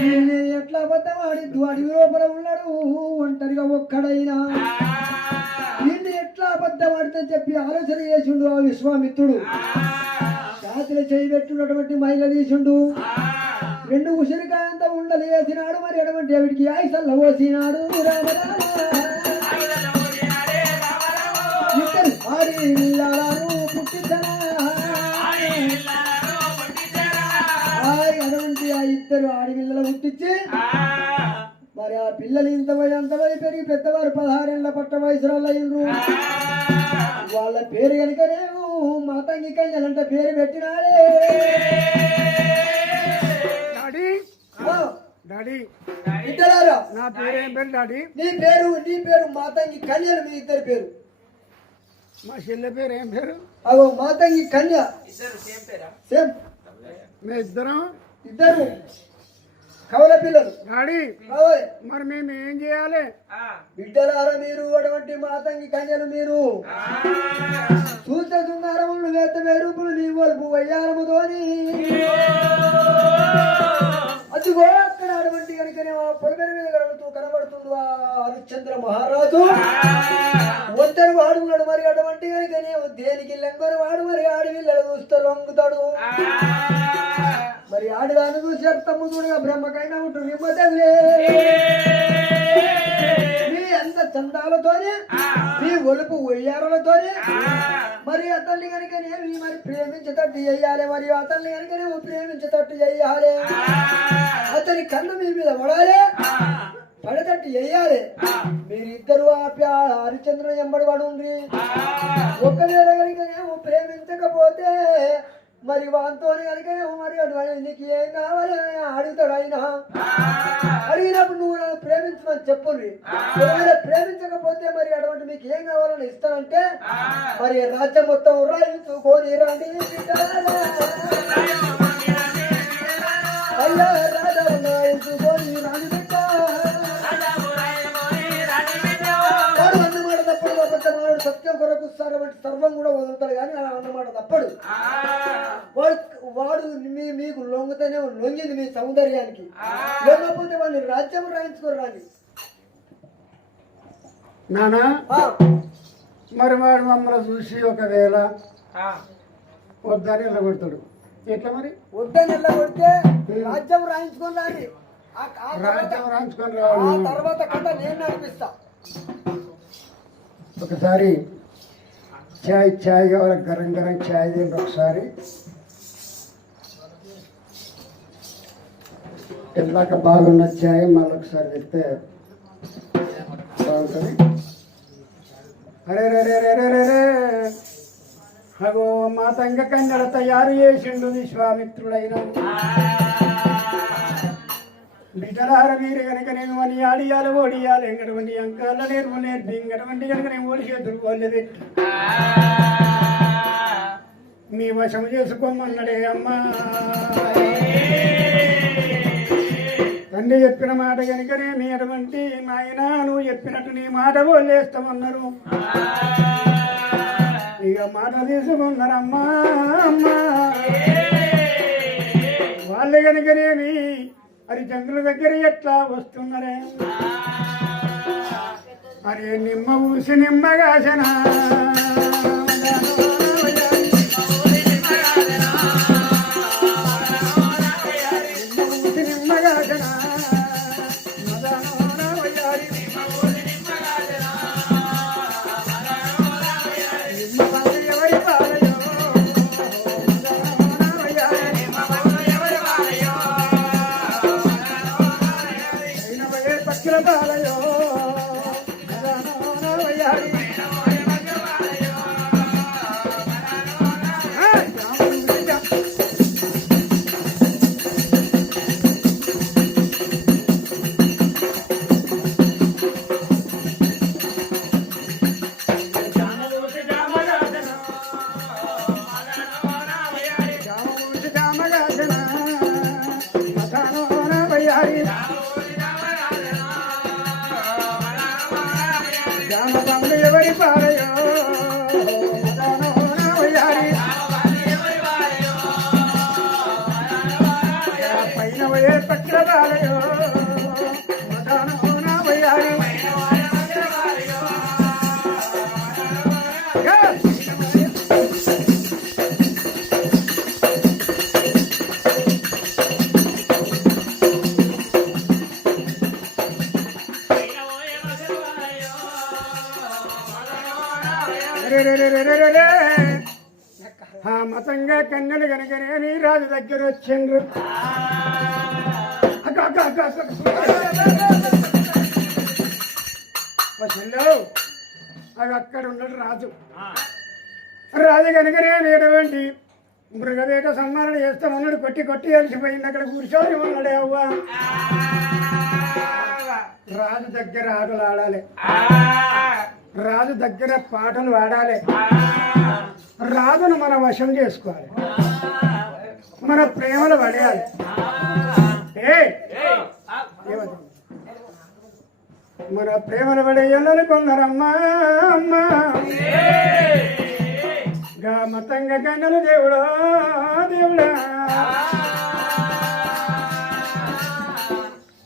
వీళ్ళు నేను ఎట్లా అబద్ధం ఆడిద్దు. అడవి లోపల ఉన్నాడు ఒంటరిగా ఒక్కడైనా, వీళ్ళు ఎట్లా అబద్ధం ఆడితే చెప్పి ఆలోచన చేసిండు ఆ విశ్వామిత్రుడు. చేతిలో చేయి పెట్టున్నటువంటి మహిళ తీసిండు. 2 ఉసిరికాయంతా ఉండలు వేసినాడు. మరి అటువంటి ఆవిడికి ఆయుసల్ల పోసినాడు. ఇద్దరు ఆడిల్లారు పుట్టించనా, అటువంటి ఆ ఇద్దరు ఆడపిల్లలు పుట్టించి మరి ఆ పిల్లలు అంతవై పెరిగి పెద్దవారు 16 ఏళ్ల పట్ట వయసులో అయ్యిండ్రు. వాళ్ళ పేరు కనుకనేమో మాతంగి కన్యలంట పేరు పెట్టినాడే. డాడీ ఇద్దరారా నా పేరేం పేరు డాడీ? నీ పేరు మాతంగి కన్యలు. మీ ఇద్దరు పేరు? మా చెల్లె పేరు ఏం పేరు? అగో మాతంగి కన్య. సేమ్ మీ ఇద్దరు కవల పిల్లలు. డాడీ మరి మేము ఏం చేయాలి? బిడ్డలారా మీరు అటువంటి మాతంగి కన్యలు మీరు చూస్తే సుందరములు వేత వేరుపులు నీ వలుపు వయ్యారముతోని అదిగో అక్కడ అటువంటి కనుకనే పొలమేర మీద కనబడుతుంది ఆ హరిశ్చంద్ర మహారాజు. ఒంటరి వాడున్నాడు. మరి అటువంటి కనుకనే దేనికి లెంగరు వాడు. మరి ఆడవిల్లడు చూస్తే లొంగుతాడు. మరి ఆడదాన్ని చూసి తమ్ముడుగా బ్రహ్మకైనా ఉంటుంది. మీ అంత చందాలతోనే మీ ఒలుపు ఒయ్యారులతోనే మరి అతన్ని కనుకనేమి మరి ప్రేమించేటట్టు చెయ్యాలి. మరి అతన్ని కనుకనేమో ప్రేమించేటట్టు చెయ్యాలి. అతని కన్ను మీ మీద పడాలి, పడేటట్టు చెయ్యాలి. మీరిద్దరు ఆ హరిశ్చంద్రుని ఎంబడి పడుండ్రి. ఒక్కవేళ కనుకనేమో ప్రేమించకపోతే మరి వాంతోని కనుకనేమో మరి నీకు ఏం కావాలి అడుగుతాడు ఆయన. అడిగినప్పుడు నువ్వు నన్ను ప్రేమించమని చెప్పుండ్రి. ఒకవేళ ప్రేమించకపోతే మరి అటువంటి మీకు ఏం కావాలని ఇస్తానంటే మరి రాజ్యం మొత్తం రాయించుకొని రండి. అయ్యా రాజా రాయించుకొని రాజు వాడు అన్నమాట తప్పడు. అబద్ధమాడు సత్యం కొరకు సర్వం కూడా వదులుతాడు. కానీ అలా అన్నమాట తప్పడు. వాడు మీకు లొంగితేనే లొంగింది మీ సౌందర్యానికి. లేకపోతే వాడిని రాజ్యం రాయించుకొని రాని. నానా మరి వాడు మమ్మల్ని చూసి ఒకవేళ వద్దని వెళ్ళగొడతాడు. ఎట్లా మరి? వద్దని వెళ్ళగొడితే రాజ్యం రాయించుకొని రాని. రాజ్యం రాయించుకొని ఆ రావాలి. తర్వాత కథ నేను నడిపిస్తా. ఒకసారి చాయ్ కావాలి, గరం గరం చాయ్ తిండి. ఒకసారి ఇందాక బాగున్న చాయ్ మళ్ళీ ఒకసారి తెస్తే బాగుంటుంది. అరే రే రే రే రే రే అగో మా తంగ కన్యల తయారు చేసిండు విశ్వామిత్రుడైన. బిడ్డలార మీరు కనుక నేను అని ఆడియాలి ఓడియాలి ఎంగటువంటి అంకాల నేర్పి ఇంకటువంటి కనుక నేను ఓడి చేతులు పోలేదు మీ వశం చేసుకోమన్నాడే అమ్మా. తండ్రి చెప్పిన మాట కనుకనే మీ అటువంటి నాయన నువ్వు చెప్పినట్టు నీ మాట పోలేస్తామన్నారు. ఇక మాట తీసుకున్నారమ్మా. అమ్మా వాళ్ళు కనుకనేమి హరిచంద్రుల దగ్గర ఎట్లా వస్తున్నారే. అరే నిమ్మ ఊసి నిమ్మగాసనా బంధు ఎవరి పాలయో వయ్యారి పైన పోయే పట్ల బాలయో వయ్యారి మతంగా కన్యలు కనుకనే నీ రాజు దగ్గర వచ్చిండ్రు అవి అక్కడ ఉన్నాడు రాజు రాజు కనుకనే లేటువంటి మృగవేట సన్మానం చేస్తామన్నాడు కొట్టి కొట్టి అలిసిపోయింది అక్కడ కూర్చొని ఉన్నాడే అవ్వ రాజు దగ్గర ఆటలు ఆడాలి రాజు దగ్గర పాటలు ఆడాలి రాజును మన వశం చేసుకోవాలి మన ప్రేమలు పడేయాలి మన ప్రేమలు పడేయాలనుకున్నారమ్మా అమ్మా గా మతంగా కన్నలు దేవుడా దేవుడా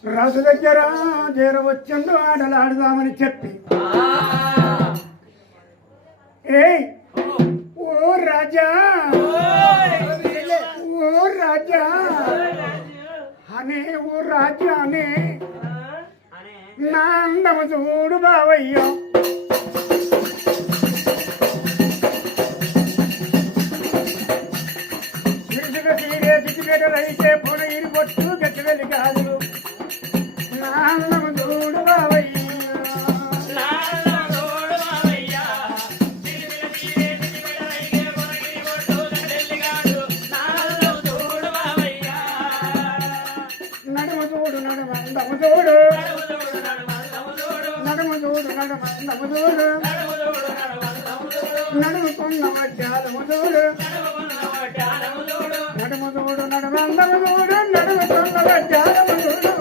రాజు దగ్గర చేరవచ్చుండు ఆటలు ఆడదామని చెప్పి ఓ రాజా ఓ రాజా అనే ఓ రాజా అనే నా అందము చూడు బావయ్యో రైతే పొడ ఇరి పొట్టు గట్టి వెళ్ళి కాదు నా అందము చూడు బావయ్యో నడుముకున్న వడ్డాలముదోడు నడుముదోడు నడుమందముదోడు నడుముకున్న వడ్డాలముదోడు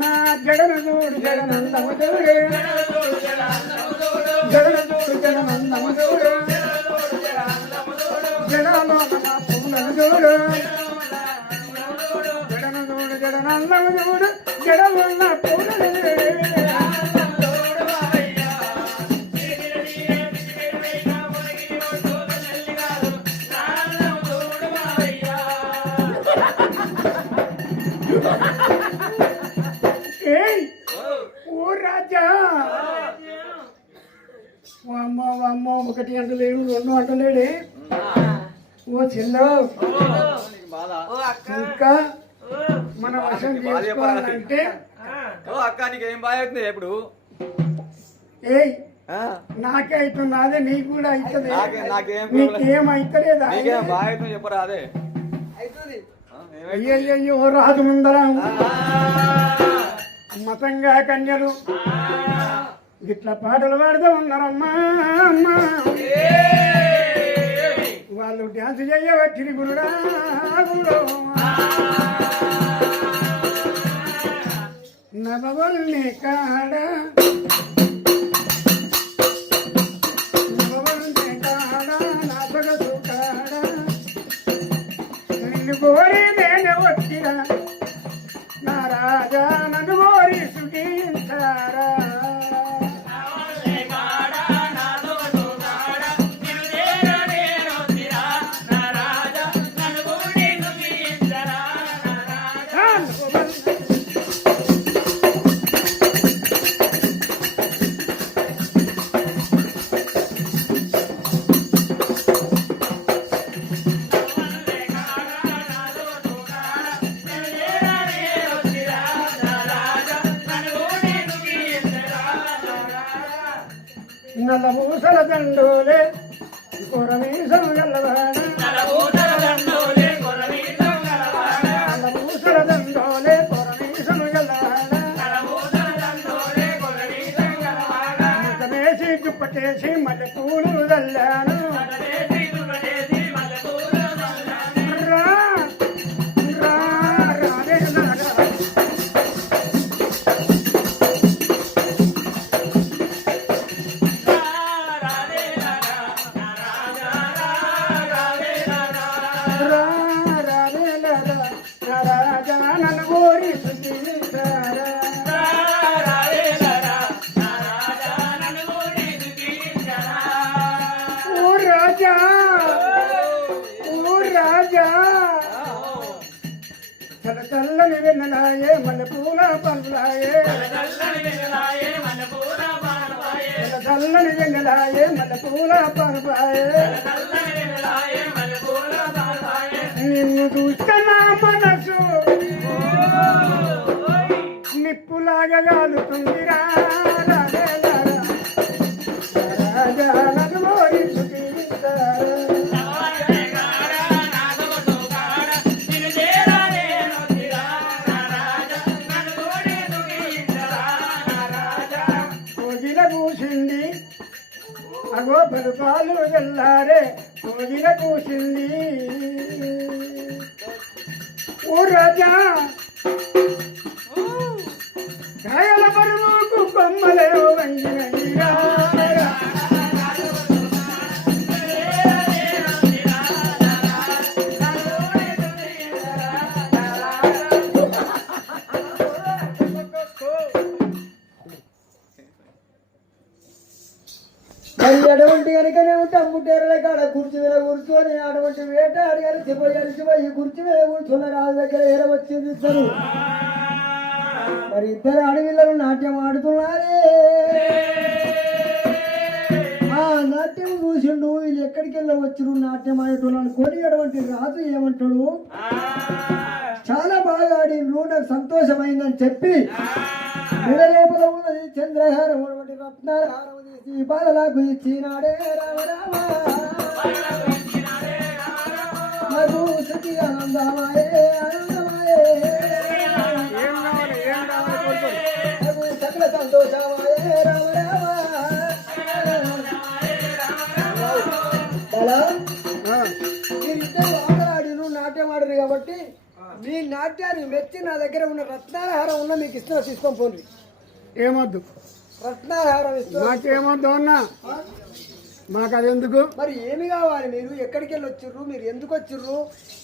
నా జడను చూడు జడనందముదోడు జడను చూడు జడనందముదోడు జడలో నా పువ్వులను చూడు జడను చూడు జడనందము చూడు జడలున్న పువ్వులను ఓ రాజా అమ్మో అమ్మో ఒకటి అంటలేడు రెండు అంటలేడే ఓ చిల్లో ఇంకా మన వశం చేసుకోవాలంటే అక్క నీకేం బాగా అవుతుంది ఎప్పుడు నాకే అవుతున్నదే నీకు కూడా అవుతుంది నీకేం అవుతలేదా బాగా అవుతుంది చెప్పరా అదే అయ్యయ్యో రాజు ముందర మతంగా కన్యలు గిట్ల పాటలు పాడుతూ ఉన్నారమ్మా అమ్మా వాళ్ళు డ్యాన్స్ చేయవచ్చి గురుడా నవవల్ని కాడ నవవల్ని కాడ నా సొగసు కాడ నిన్ను కోరి నేను వచ్చిన నా రాజా నన్ను కోరి సుఖించారా నల్ల పూసల దండోలే కొరమీసం గల్లవాడ నల్ల పూసల దండోలే కొరమీసం గల్లవాడ ముఖమేసి దుప్పటేసి మల్లె పూలు చల్లాను సుఖించారా ఓ రాజా ఓ రాజా చల్లని వెన్నలాయే మల్లె పూల పండ్లాయే చల్లని వెన్నలాయే మల్లె పూల పండ్లాయే నిన్ను చూస్తే నా మనసు నిప్పులాగా గాలుతుందిరా రాజా నన్ను ఓడించుకుంటారా కోగిల కూసింది అగో పలుపాలు వెళ్ళారే కోగిల కూసింది ఓ రాజా కాయల పరువుకు కొమ్మలే వంగినయ్యా మరి అటువంటి కనుకనే టమ్ముటేరల కాడ కుర్చీ మీద కూర్చొని అటువంటి వేటాడి అలసిపోయి కుర్చీ మీద కూర్చున్న రాజు దగ్గర ఏరవచ్చింది ఇద్దరు. మరి ఇద్దరు అడవిళ్ళను నాట్యం ఆడుతున్నారే. ఆ నాట్యం చూసిండు వీళ్ళు ఎక్కడికి వెళ్ళవచ్చు నాట్యం ఆడుతున్నాను కొని అటువంటి రాజు ఏమంటాడు, చాలా బాగా ఆడిండ్రు నాకు సంతోషమైందని చెప్పి మెడ లోపల ఉన్నది చంద్రహారం అటువంటి రత్నాహారం తీసి బాలలకు ఇచ్చినాడే రామ రామ నాకు శృతి ఆనందమాయే ఆనందమాయే నాకు సకల సంతోషమాయే రామ రామ అలా మీరిద్దరు ఆటలాడిను నాట్యం ఆడరు కాబట్టి మీ నాట్యాన్ని మెచ్చి నా దగ్గర ఉన్న రత్నాహారం ఉన్న మీకు ఇస్తున్నా తీసుకొని పోండి. ఏమొద్దు రత్నాహారం ఇస్తున్నా. నాకేమొద్దు అన్నా మాకు అది ఎందుకు మరి ఏమి కావాలి, మీరు ఎక్కడికి వెళ్ళి వచ్చిర్రు, మీరు ఎందుకు వచ్చిర్రు,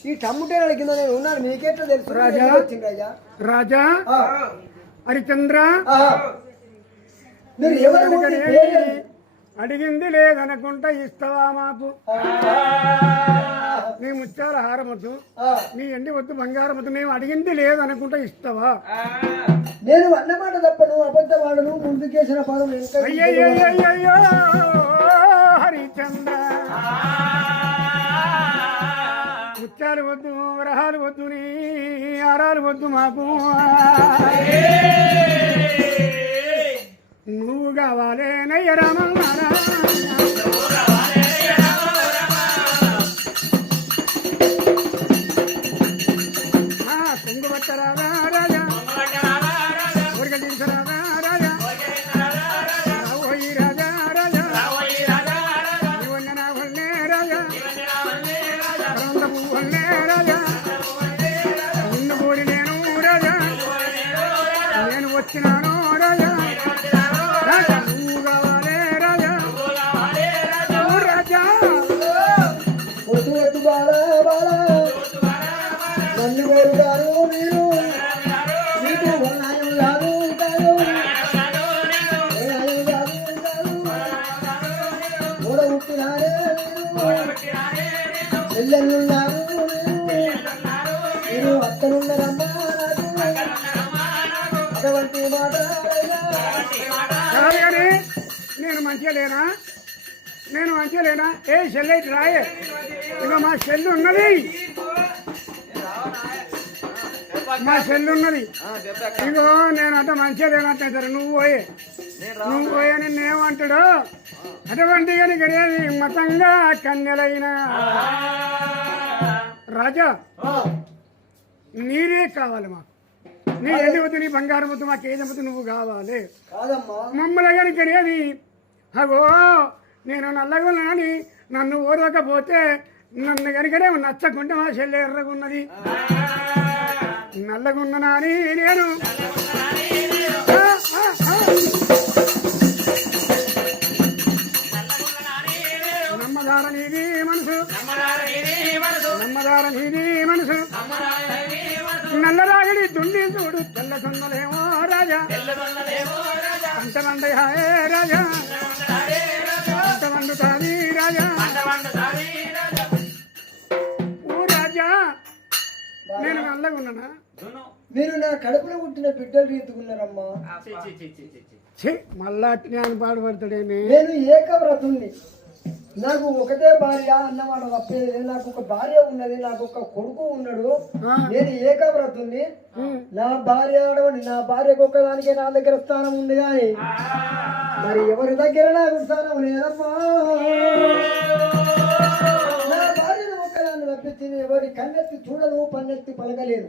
ఈ టమ్ముటేల కింద నేను ఉన్నాను మీకెట్లా తెలుసు రాజా? వచ్చిండ్రయ్యా రాజా హరిచంద్ర మీరు ఎవరు ఊరి పేరు? అడిగింది లేదనుకుంటా ఇస్తావా మాకు నీ ముత్యాల హారం వద్దు నీ ఎండి వద్దు బంగారం వద్దు మేము అడిగింది లేదనుకుంటా ఇస్తావా నేను అన్నమాట తప్ప నువ్వు అబద్ధమాడను ముందుకేసిన పదం ఇంకా అయ్యయ్యో హరిచంద్ర ముత్యాలు వద్దు వరహాలు వద్దు నీ ఆరాలు వద్దు మాకు నువ్వు కావాలే నయ్య రామన్నారా కుంగుబట్టరాగా రాజా ఊరిక తీర్చరాగా రాజా రావోయి రాజా రాజా ఇవన్నీ నా వల్లే రాజా పరంత పువ్వుల్లే రాజా నిన్ను కోరి నేను రాజా నేను వచ్చినాను రాజా నువ్వు కావాలే రాజా నువ్వు రాజా వద్దు వద్దు బాలా బాలా నన్ను కోరుతారు మీరు మీకు న్యాయం కాదు కాదు న్యాయం కాదు కాదు మూడ ఉట్టినారే మీరు చెల్లెళ్ళున్నారు మీరు అక్కలున్నారమ్మా నాకు అటువంటి మాట కాదు కానీ నేను మంచిగా లేనా ఏ చెల్లెటి రాయే ఇక మా చెల్లు ఉన్నది ఇగో నేను అంత మంచిగా లేనట్టయితారు నువ్వు పోయే నిన్నేమంటాడు అటువంటి కనుక మతంగా కన్యలైన రాజా నీరే కావాలి మాకు నీ ఎల్లి వద్దు నీ బంగారం వద్దు మాకు ఏది వద్దు నువ్వు కావాలి కాదమ్మా మమ్మల్ని కనుకనేది అగో నేను నల్లగా ఉన్నానని నన్ను ఓరకపోతే నన్ను కనుకనే నచ్చకుంటే మా చెల్లె ఎర్రగున్నది నల్లగున్ననా అని నేను నమ్మదారనిది మనసు అమ్మదార నీది మనసు నల్లరాగడి దుండి చూడు తెల్ల సొన్నలేమో రాజా అంతమంది హాయే రాజా అంతమంది తాది రాజా ఓ రాజా నేను నల్లగా ఉన్నానా మీరు నా కడుపులో పుట్టిన బిడ్డలు రీతుకున్నారమ్మా మళ్ళా జ్ఞానం పాడుపడతాడేమి నేను ఏకవ్రతుణ్ణి నాకు ఒకటే భార్య అన్నమాట తప్పేది నాకు ఒక భార్య ఉన్నది నాకు ఒక కొడుకు ఉన్నాడు నేను ఏకవ్రతుణ్ణి నా భార్య ఆడవని నా భార్యకు ఒక్కదానికే నా దగ్గర స్థానం ఉంది కానీ మరి ఎవరి దగ్గర నాకు స్థానం లేదమ్మా నా భార్యను ఒక్కదాన్ని తప్పించింది ఎవరి కన్నెత్తి చూడను పన్నెత్తి పలకలేదు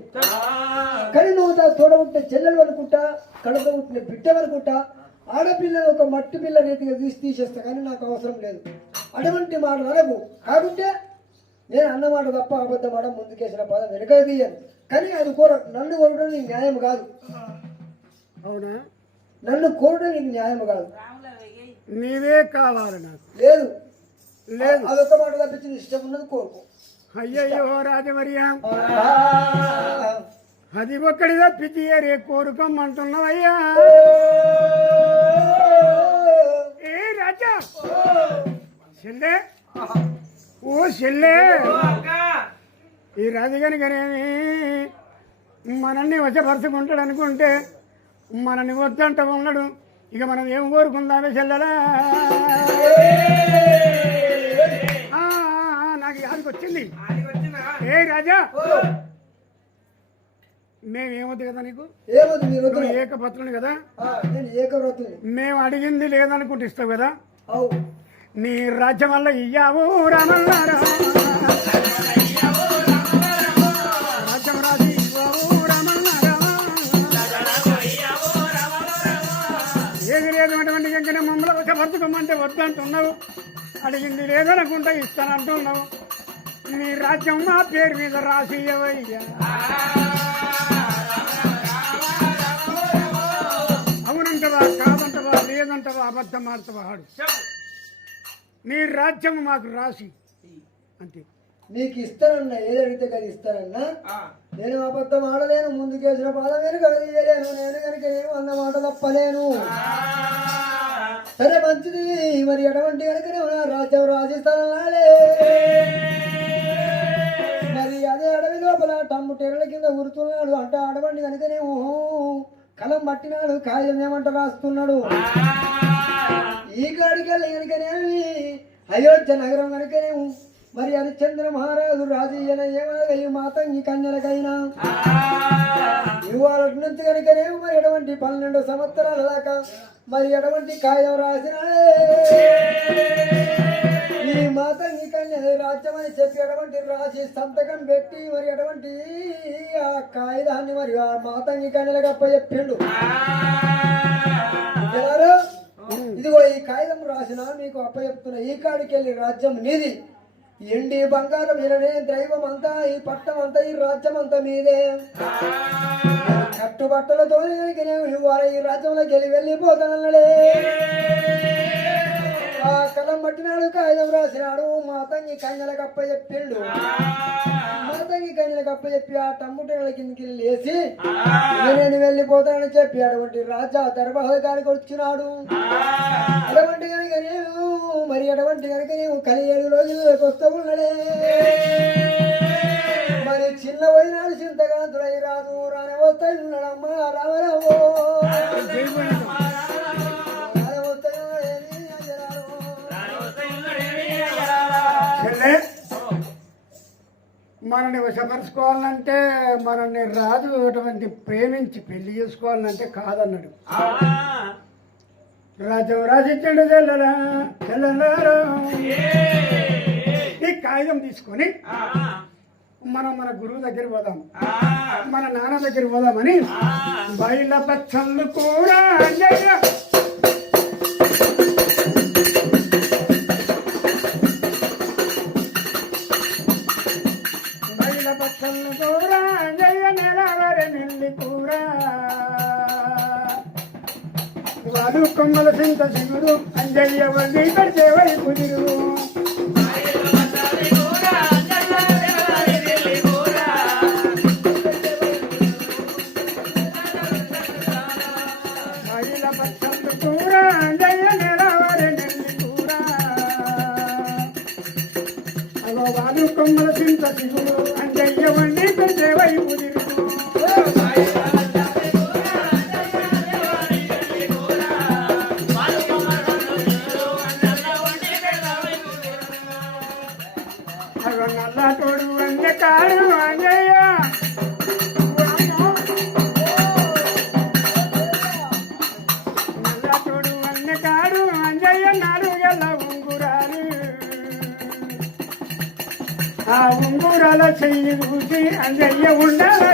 కానీ నువ్వు చూడబుట్టిన చెల్లెలు అనుకుంటా కడుపు పుట్టిన బిడ్డ అనుకుంటా ఆడపిల్లను ఒక మట్టి పిల్ల రీతిగా తీసేస్తా కానీ నాకు అవసరం లేదు అటువంటి మాట అనకు కాకుంటే నేను అన్నమాట తప్ప అబద్ధ మాట ముందుకేసిన పదం వెనక తీయను కానీ అది నన్ను కోరడం నీకు న్యాయం కాదు అవునా నన్ను కోరడం నీకు న్యాయం కాదు నీవే కావాలి నాకు లేదు లేదు అదొక మాట తప్పించి ఇష్టం ఉన్నది కోరుకో అయ్యయ్యో రాజమర్యా అది ఒక్కడి తప్పించి రే కోరుకోమంటున్నావయ్యా ఏ రాజా చెల్లె ఓ చెల్లె ఈ రాజుగాని గానేమి మనల్ని వశపరుచుకుంటాడు అనుకుంటే మనల్ని వద్దంట ఉన్నాడు ఇక మనం ఏం కోరుకుందామే చెల్లెలా నాకు యాదికి వచ్చింది ఏ రాజా మేమేమొద్దు కదా నీకు ఏమవుతుంది ఏకపత్రుని కదా నేను ఏకవ్రతుని మేము అడిగింది లేదనుకుంటే ఇస్తావు కదా అవు నీ రాజ్యం వల్ల ఇయ్యావు రామన్నారా రాజ్యం రాజు ఇవ్వవు రామన్నారా ఏది లేదు అటువంటి ఇంకనే మమ్మల్ని వశపరచుకోమంటే వద్దంటున్నావు అడిగింది లేదనుకుంటే ఇస్తానంటున్నావు నీ రాజ్యం మా పేరు మీద రాసి ఇవ్వయ్యా అవునంటవా కాదంటవా లేదంటవా అబద్ధం ఆడతావా ఆడు నీ రాజ్యం మాకు రాసి అంతే నీకు ఇస్తానన్నా ఏది అడిగితే కదా ఇస్తానన్నా నేను అబద్ధం ఆడలేను ముందుకేసిన పాదం వెనుక వేయలేను నేను కనుక నేను అన్నమాట తప్పలేను సరే మంచిది మరి ఎటువంటి కనుక రాజ్యం రాసిస్తానన్నాడే మరి అదే అడవి లోపల టమ్ము టెరల కింద ఉరుతున్నాడు అంట అడవండి కనుకనేమో కలం పట్టినాడు కాయం ఏమంట రాస్తున్నాడు ఈ కాడికి వెళ్ళి కనుకనేమి అయోధ్య నగరం కనుకనేమో మరి హరిశ్చంద్ర మహారాజు రాజయ్యన ఏమనగలి మాతంగి కన్యలకైనా ఇవాళ నుంచి కనుకనేమో మరి ఎటువంటి 12 సంవత్సరాల దాకా మరి ఎటువంటి కాయం రాసినాడే ఈ మాతంగి కన్య రాజ్యం అని చెప్పి ఎటువంటి రాసి సంతకం పెట్టి మరి ఎటువంటి ఆ కాగితాన్ని మరి ఆ మాతంగి కన్యలకు అప్పచెప్పిండు ఇదిగో ఈ కాగితం రాసిన మీకు అప్పచెప్తున్న ఈ కాడికి వెళ్ళి రాజ్యం నీది ఎండి బంగారం ఇరనే దైవం అంతా ఈ పట్టం అంతా ఈ రాజ్యం అంతా మీదే కట్టుబట్టలతో ఇవాళ ఈ రాజ్యంలోకి వెళ్ళి వెళ్ళిపోతానన్నాడే ఆ కలం పట్టినాడు కాగితం రాసినాడు మాతంగి కన్యలకు అప్పచెప్పిండు మాతంగి కన్యలకు అప్పచెప్పి ఆ టమ్ముటల కిందికి లేచి నేను వెళ్ళిపోతానని చెప్పి అటువంటి రాజా దర్బారుగారికి వచ్చినాడు అటువంటి కనుక నేను మరి అటువంటి కనుక నేను 17 రోజులకు వస్తూ ఉన్నాడే మరి చిన్న పోయినాడు చింతకాంతుడై రాదు రాని వస్తాయి ఉన్నాడమ్మా రామరావు మనల్ని వశపరుచుకోవాలంటే మనల్ని రాజు అటువంటి ప్రేమించి పెళ్లి చేసుకోవాలంటే కాదన్నాడు రాజు రాసిచ్చాడు చెల్లెలా చెల్లెలారా ఈ కాగితం తీసుకొని మనం మన గురువు దగ్గర పోదాం మన నాన్న దగ్గర పోదామని బయల పచ్చళ్ళు కూడా పచ్చళ్ళు కూరా జయ నెలవరి నెల్లి కూరా వాడు కొమ్మల సింత శివుడు అంజయ్య వల్లి కడితే వై కుదిరు కాడు అంజయ్య నల్లతోడు అన్న కాడు అంజయ్య నాలుగల ఉంగురాలు ఆ ఉంగురాల చెయ్యి చూసి అంజయ్య ఉండాలి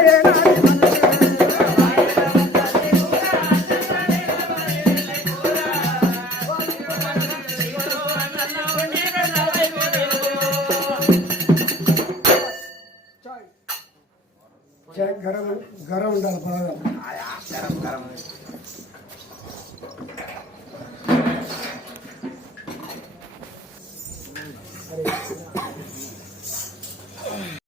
గరం ఉండాలి బాగా